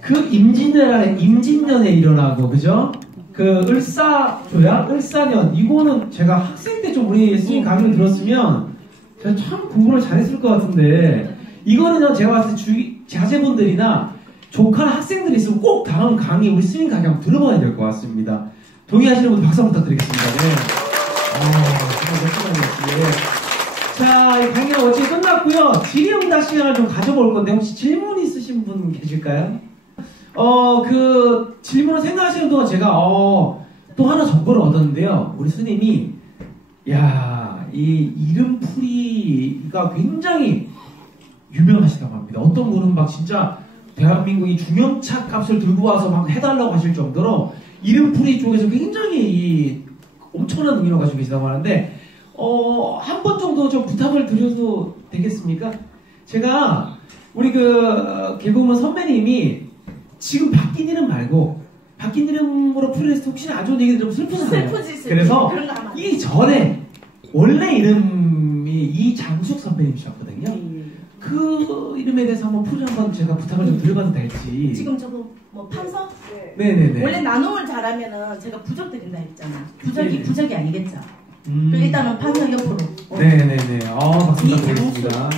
그 임진년에 일어나고 그죠? 그 을사년 이거는 제가 학생 때 좀 우리 스님 강의를 들었으면 제가 참 공부를 잘했을 것 같은데 이거는 제가 봤을 때 자제분들이나 조카나 학생들이 있으면 꼭 다음 강의 우리 스님 강의 한번 들어봐야 될 것 같습니다. 동의하시는 분들 박수 부탁드리겠습니다. 네. 정말 멋진 강의였습니다. 자, 이 강의가 어찌 끝났고요. 질의응답 시간을 좀 가져볼 건데 혹시 질문 있으신 분 계실까요? 그 질문을 생각하시는 동안 제가 또 하나 정보를 얻었는데요. 우리 스님이 이 이름풀이가 굉장히 유명하시다고 합니다. 어떤 분은 막 진짜 대한민국 이 중형차 값을 들고 와서 막 해달라고 하실 정도로 이름풀이 쪽에서 굉장히 엄청난 능력을 가지고 계시다고 하는데 한 번 정도 좀 부탁을 드려도 되겠습니까? 제가 우리 그 개그우먼 선배님이 지금 바뀐 이름 말고 바뀐 이름으로 풀이했을 때 혹시나 안 좋은 얘기 들으면 슬프잖아요. 그래서 이 전에 원래 이름이 이장숙 선배님이셨거든요. 그 이름에 대해서 한번 풀이 한번 제가 부탁을 좀 드려봐도 될지. 지금 저거 뭐 판서? 네네네. 원래 나눔을 잘하면은 제가 부적 드린다 했잖아. 네네. 부적이 아니겠죠? 일단은 판서 옆으로. 네네네. 박수 부탁드리겠습니다.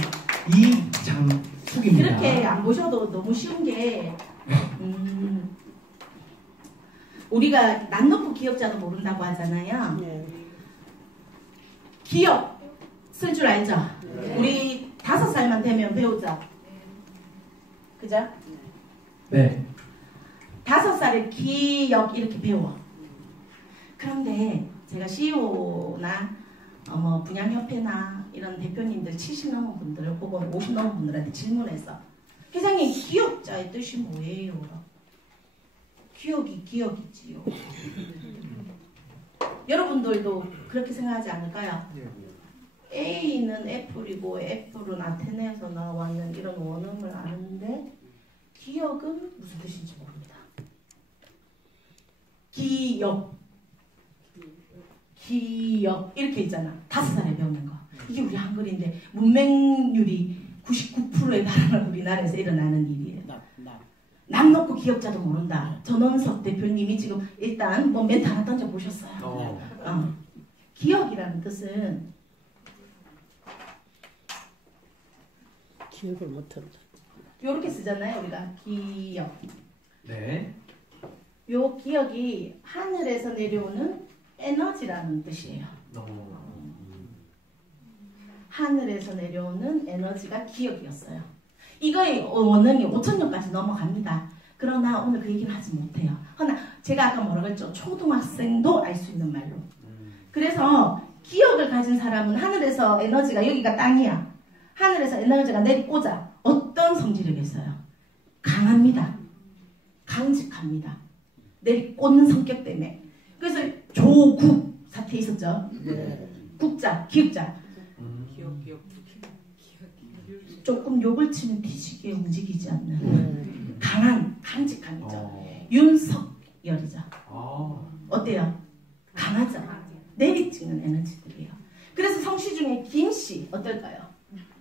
이장숙입니다. 그렇게 안 보셔도 너무 쉬운 게 우리가 난 놓고 기억자도 모른다고 하잖아요. 기억 쓸 줄 알죠? 우리 5살만 되면 배우죠? 그죠? 네. 5살에 기억 이렇게 배워. 그런데 제가 CEO나 분양협회나 이런 대표님들 70 넘은 분들 혹은 50 넘은 분들한테 질문해서 회장님 기억자의 뜻이 뭐예요? 기억이지요. 여러분들도 그렇게 생각하지 않을까요? A는 애플이고 애플은 아테네에서 나왔는 이런 원음을 아는데 기억은 무슨 뜻인지 모릅니다. 기억 이렇게 있잖아. 5살에 배우는 거. 이게 우리 한글인데 문맹률이 99%에 달하는 우리나라에서 일어나는 일이에요. 남 놓고 기억자도 모른다. 전원석 대표님이 지금 일단 뭐 멘트 하나 던져보셨어요. 기억이라는 뜻은 기억을 못한다. 요렇게 쓰잖아요. 우리가 기억. 네. 요 기억이 하늘에서 내려오는 에너지라는 뜻이에요. 하늘에서 내려오는 에너지가 기억이었어요. 이거의 원음이 5,000년까지 넘어갑니다. 그러나 오늘 그 얘기는 하지 못해요. 허나 제가 아까 뭐라고 했죠? 초등학생도 알 수 있는 말로. 그래서 기억을 가진 사람은 하늘에서 에너지가 여기가 땅이야. 하늘에서 에너지가 내리꽂아. 어떤 성질이겠어요? 강합니다. 강직합니다. 내리꽂는 성격 때문에. 그래서 조국 사태 있었죠? 국자, 기억자. 조금 욕을 치면 뒤지게 움직이지 않는 강한, 강직함이죠. 윤석열이죠. 어때요? 강하죠? 내리찍는 에너지들이에요. 그래서 성씨 중에 김씨 어떨까요?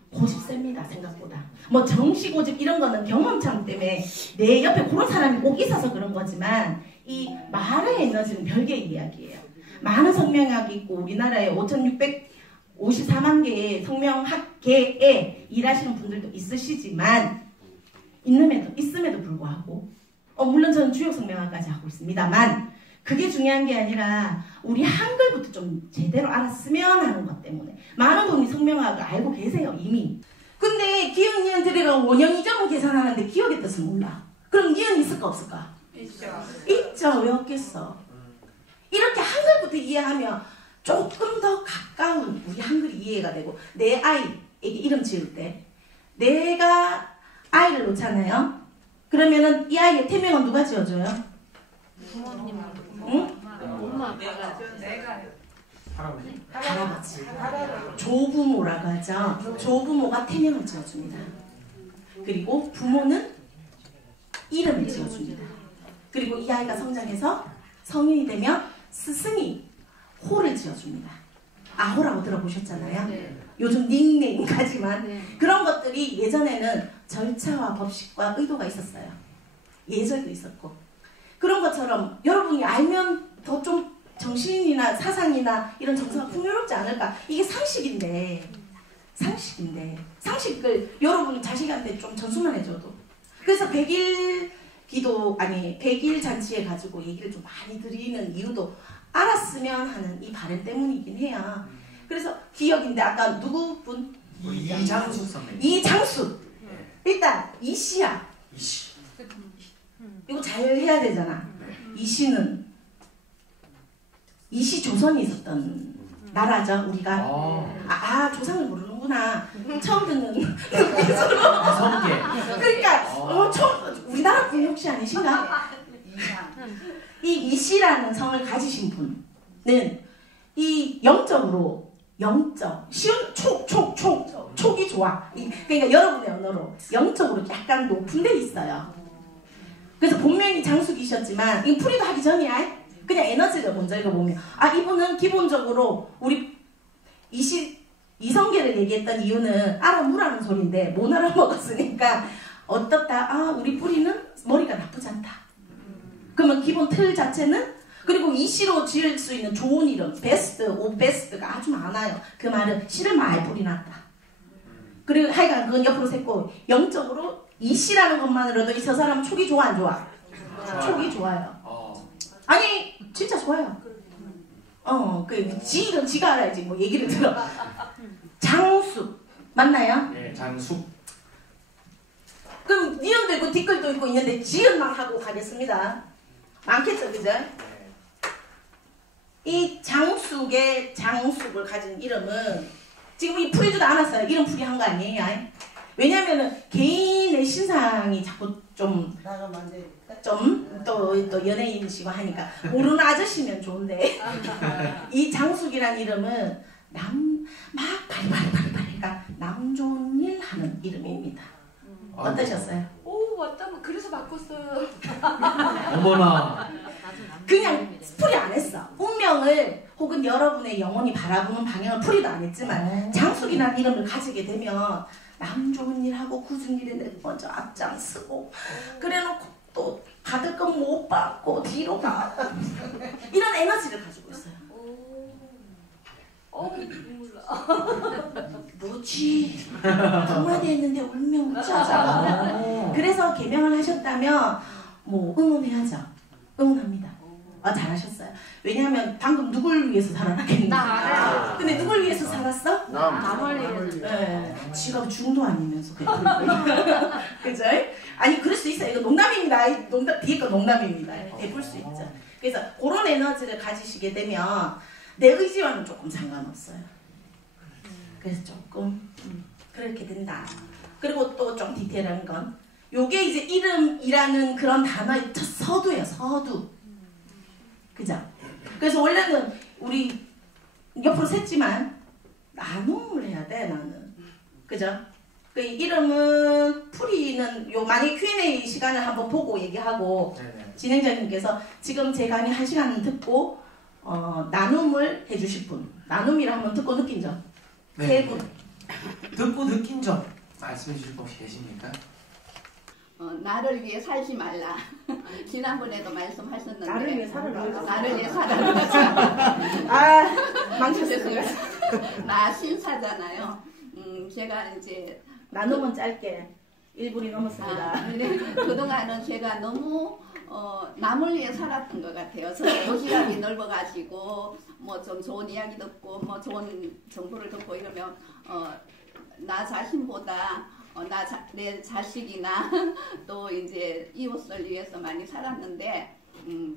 고집 셉니다. 생각보다. 뭐 정씨 고집 이런 거는 경험참 때문에 내 옆에 그런 사람이 꼭 있어서 그런 거지만 이 말의 에너지는 별개의 이야기예요. 많은 성명학이 있고 우리나라에 5,654만 개의 성명학계에 일하시는 분들도 있으시지만 있음에도 불구하고 물론 저는 주요 성명학까지 하고 있습니다만 그게 중요한 게 아니라 우리 한글부터 좀 제대로 알았으면 하는 것 때문에 많은 분이 성명학을 알고 계세요 이미. 근데 기억, 니은, 들이라고 원형 이점을 계산하는데 기억의 뜻을 몰라. 그럼 니은 있을까 없을까? 있죠. 왜 없겠어? 이렇게 한글부터 이해하면 조금 더 가까운 우리 한글이 이해가 되고 내 아이에게 이름 지을 때 내가 아이를 놓잖아요. 그러면은 이 아이의 태명은 누가 지어줘요? 부모님. 응? 엄마, 아빠가. 할아버지. 조부모라고 하죠. 조부모가 태명을 지어줍니다. 그리고 부모는 이름을 지어줍니다. 그리고 이 아이가 성장해서 성인이 되면 스승이 호를 지어줍니다. 아호라고 들어보셨잖아요. 네. 요즘 닉네임까지만 네. 그런 것들이 예전에는 절차와 법칙과 의도가 있었어요. 예절도 있었고 그런 것처럼 여러분이 알면 더 좀 정신이나 사상이나 이런 정서가 풍요롭지 않을까. 이게 상식인데 상식을 여러분 자식한테 좀 전수만 해줘도. 그래서 100일 잔치에 가지고 얘기를 좀 많이 드리는 이유도 알았으면 하는 이 바람 때문이긴 해요. 그래서 기억인데 아까 누구분? 이장숙 선배님. 이장숙. 일단 이씨야. 이씨. 이거 잘 해야 되잖아. 이씨는 이씨 조선이 있었던 나라죠. 우리가 조상을 모르는구나. 처음 듣는 이성계. 그러니까 처음 우리나라 분 혹시 아니신가? 이 이씨라는 성을 가지신 분은 이 영적 쉬운 촉이 좋아. 그러니까 여러분의 언어로 영적으로 약간 높은 데 있어요. 그래서 본명이 장숙이셨지만 이 풀이도 하기 전이야. 그냥 에너지를 먼저 읽어보면 이분은 기본적으로 우리 이성계를 얘기했던 이유는 알아무라는 소리인데 못 알아먹었으니까 어떻다. 우리 뿌리는 머리가 나쁘지 않다. 그러면 기본 틀 자체는 그리고 이시로 지을 수 있는 좋은 이름 베스트, 오베스트가 아주 많아요. 그 말은 씨를 많이 뿌리놨다. 그리고 하여간 그건 옆으로 샜고 영적으로 이시라는 것만으로도 저 사람 촉이 좋아 안 좋아? 촉이 좋아요. 아니 진짜 좋아요. 그 지 이름 지가 알아야지 뭐 얘기를 들어. 장숙 맞나요? 네, 장숙. 그럼 니은도 있고 뒷글도 있고 있는데 지은만 하고 가겠습니다. 많겠죠, 그죠? 이 장숙의 장숙을 가진 이름은 지금 이 풀이지도 않았어요. 이름 풀이한 거 아니에요? 왜냐면은 개인의 신상이 자꾸 좀 또 연예인이시고 하니까 모르는 아저씨면 좋은데 이 장숙이란 이름은 막 바리바리니까 남 좋은 일 하는 이름입니다. 어떠셨어요? 왔다면 그래서 바꿨어요. 어머나. 그냥 풀이 안 했어. 운명을 혹은 여러분의 영혼이 바라보는 방향을 풀이도 안 했지만 장숙이라는 이름을 가지게 되면 남 좋은 일 하고 굳은 일에 먼저 앞장서고 그래놓고 또 받을 건 못 받고 뒤로 가 이런 에너지를 가지고 있어요. 뭐지? 통화돼 있는데 울면 웃자자. 그래서 개명을 하셨다면 뭐 응원해야죠. 응원합니다. 잘하셨어요. 왜냐하면 방금 누굴 위해서 살아났겠는데? 근데 누굴 위해서 살았어? 네, 지가 중도 아니면서 그죠? 아니 그럴 수 있어요. 이거 농담입니다. 농담 뒤에 거 농담입니다. 예쁠 수 있죠. 그래서 그런 에너지를 가지시게 되면 내 의지와는 조금 상관없어요. 그래서 조금 그렇게 된다. 그리고 또 좀 디테일한 건 요게 이제 이름이라는 그런 단어의 첫 서두예요. 서두. 그죠? 그래서 원래는 우리 옆으로 샜지만 나눔을 해야 돼. 나는. 그죠? 그 이름은 풀이는 요 만약 Q&A 시간을 한번 보고 얘기하고 진행자님께서 지금 제 강의 1시간 듣고 나눔을 해주실 분, 나눔이라 한번 듣고 느낀 점 세 분. 듣고 느낀 점 말씀해 주실 분 혹시 계십니까? 나를 위해 살지 말라. 지난번에도 말씀하셨는데 나를 위해 살아라. 나를 위해 살아라. 아 망쳤어요. 나 신사잖아요. 제가 이제 나눔은 짧게 1분이 넘었습니다. 네. 그동안은 제가 너무 남을 위해 살았던 것 같아요. 도시락이 넓어가지고 뭐 좀 좋은 이야기 듣고 뭐 좋은 정보를 듣고 이러면 나 자신보다 내 자식이나 또 이제 이웃을 위해서 많이 살았는데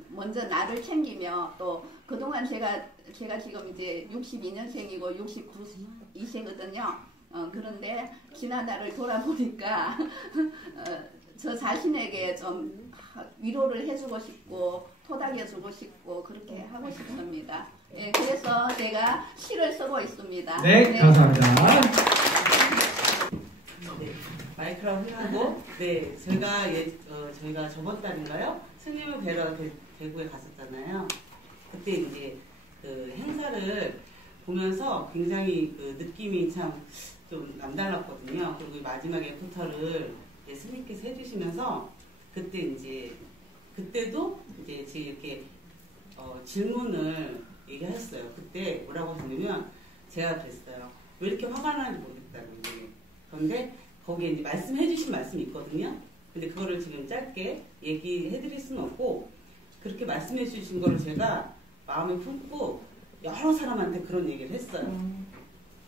먼저 나를 챙기며 또 그동안 제가 지금 이제 62년생이고 69세거든요. 그런데 지난 날을 돌아보니까 저 자신에게 좀 위로를 해주고 싶고 토닥여주고 싶고 그렇게 하고 싶습니다. 예, 그래서 제가 시를 쓰고 있습니다. 네, 감사합니다. 마이크랑 하고 네, 저희가 저번 달인가요? 스님을 뵈러 대구에 갔었잖아요. 그때 이제 그 행사를 보면서 굉장히 그 느낌이 참 좀 남달랐거든요. 그리고 마지막에 애프터를 스님께서 해주시면서 그때도 이제 이렇게 질문을 얘기했어요. 그때 뭐라고 했냐면 제가 그랬어요. 왜 이렇게 화가 나는지 모르겠다고. 그런데 거기에 이제 말씀해주신 말씀이 있거든요. 근데 그거를 지금 짧게 얘기해드릴 수는 없고 그렇게 말씀해주신 거를 제가 마음에 품고 여러 사람한테 그런 얘기를 했어요.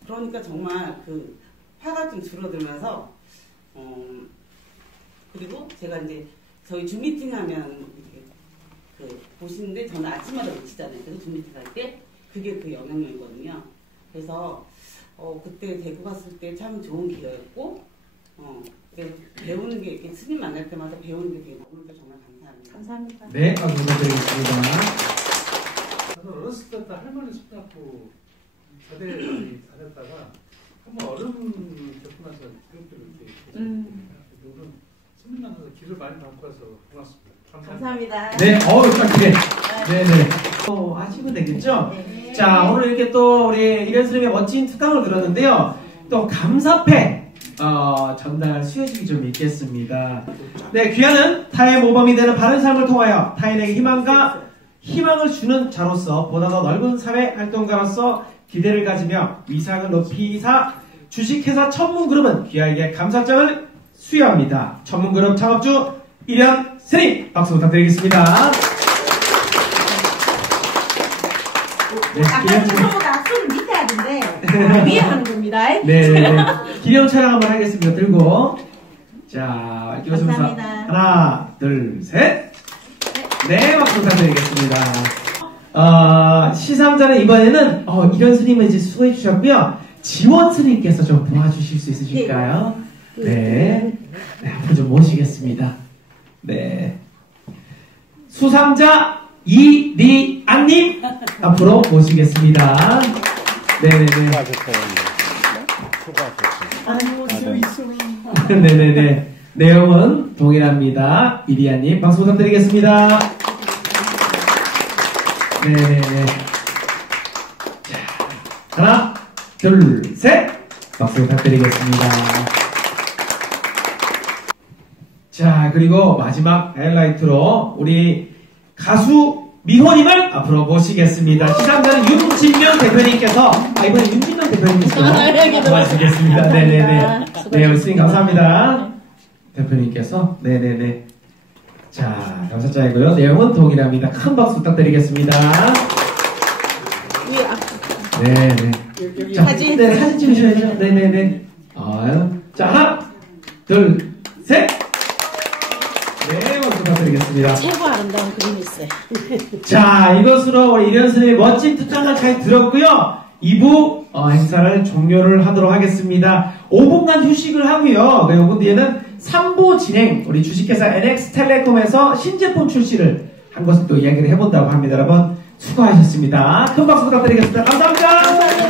그러니까 정말 그 화가 좀 줄어들면서 그리고 제가 이제 저희 줌 미팅 하면 그 보시는데 저는 아침마다 놓치잖아요. 그래서 줌 미팅 할 때 그게 그 영향력이거든요. 그래서 그때 대구 갔을 때 참 좋은 기회였고 배우는 게 이렇게 스님 만날 때마다 배우는 게 되게 너무 정말 감사합니다. 감사합니다. 네, 박수 부탁드리겠습니다. 저는 어렸을 때부터 할머니 손잡고 자대에 다녔다가 한번 얼음 겪고 나서 그것도 이렇게 오늘 스님 만나서 길을 많이 받고 와서 고맙습니다. 감사합니다. 네, 딱 그래. 네네. 또 하시면 되겠죠? 네. 자, 오늘 이렇게 또 우리 이런 스님의 멋진 특강을 들었는데요. 또 감사패 전달 수여식이 좀 있겠습니다. 네, 귀하는 타의 모범이 되는 바른 삶을 통하여 타인에게 희망을 주는 자로서 보다 더 넓은 사회 활동가로서 기대를 가지며 위상을 높이사 주식회사 천문그룹은 귀하에게 감사장을 수여합니다. 천문그룹 창업주 이련 스님 박수 부탁드리겠습니다. 네, 아까 저보다 손을 밑에 하던데 위에 하는 겁니다. 네, 기념 촬영 한번 하겠습니다. 들고 자, 감사합니다. 하나, 둘, 셋. 네, 박수 부탁드리겠습니다. 시상자는 이번에는 이련 스님을 이제 수고해 주셨고요. 지원 스님께서 좀 도와주실 수 있으실까요? 네, 앞으로 좀 모시겠습니다. 네, 수상자 이리안님 앞으로 모시겠습니다. 네네네. 네네네. 내용은 동일합니다. 이리안님 박수 부탁드리겠습니다. 네네네. 자, 하나, 둘, 셋. 박수 부탁드리겠습니다. 자, 그리고 마지막 하이라이트로 우리 가수 미호님을 앞으로 모시겠습니다. 시상자는 윤진명 대표님께서 이번에 윤진명 대표님께서 모시겠습니다. 네네네. 네, 우리 스님 감사합니다. 대표님께서 네네네. 자, 감사장이고요. 내용은 동일합니다. 큰 박수 부탁드리겠습니다. 네네. 자, 사진 찍으셔야죠. 네네네. 자, 하나, 둘, 셋. 네, 박수 부탁드리겠습니다. 최고 아름다운 그림이 있어요. 자, 이것으로 우리 이련 스님의 멋진 투창을 잘 들었고요. 2부 행사를 종료를 하도록 하겠습니다. 5분간 휴식을 하고요. 그리고 뒤에는 3부 진행, 우리 주식회사 NX텔레콤에서 신제품 출시를 한 것을 또 이야기를 해본다고 합니다. 여러분 수고하셨습니다. 큰 박수 부탁드리겠습니다. 감사합니다.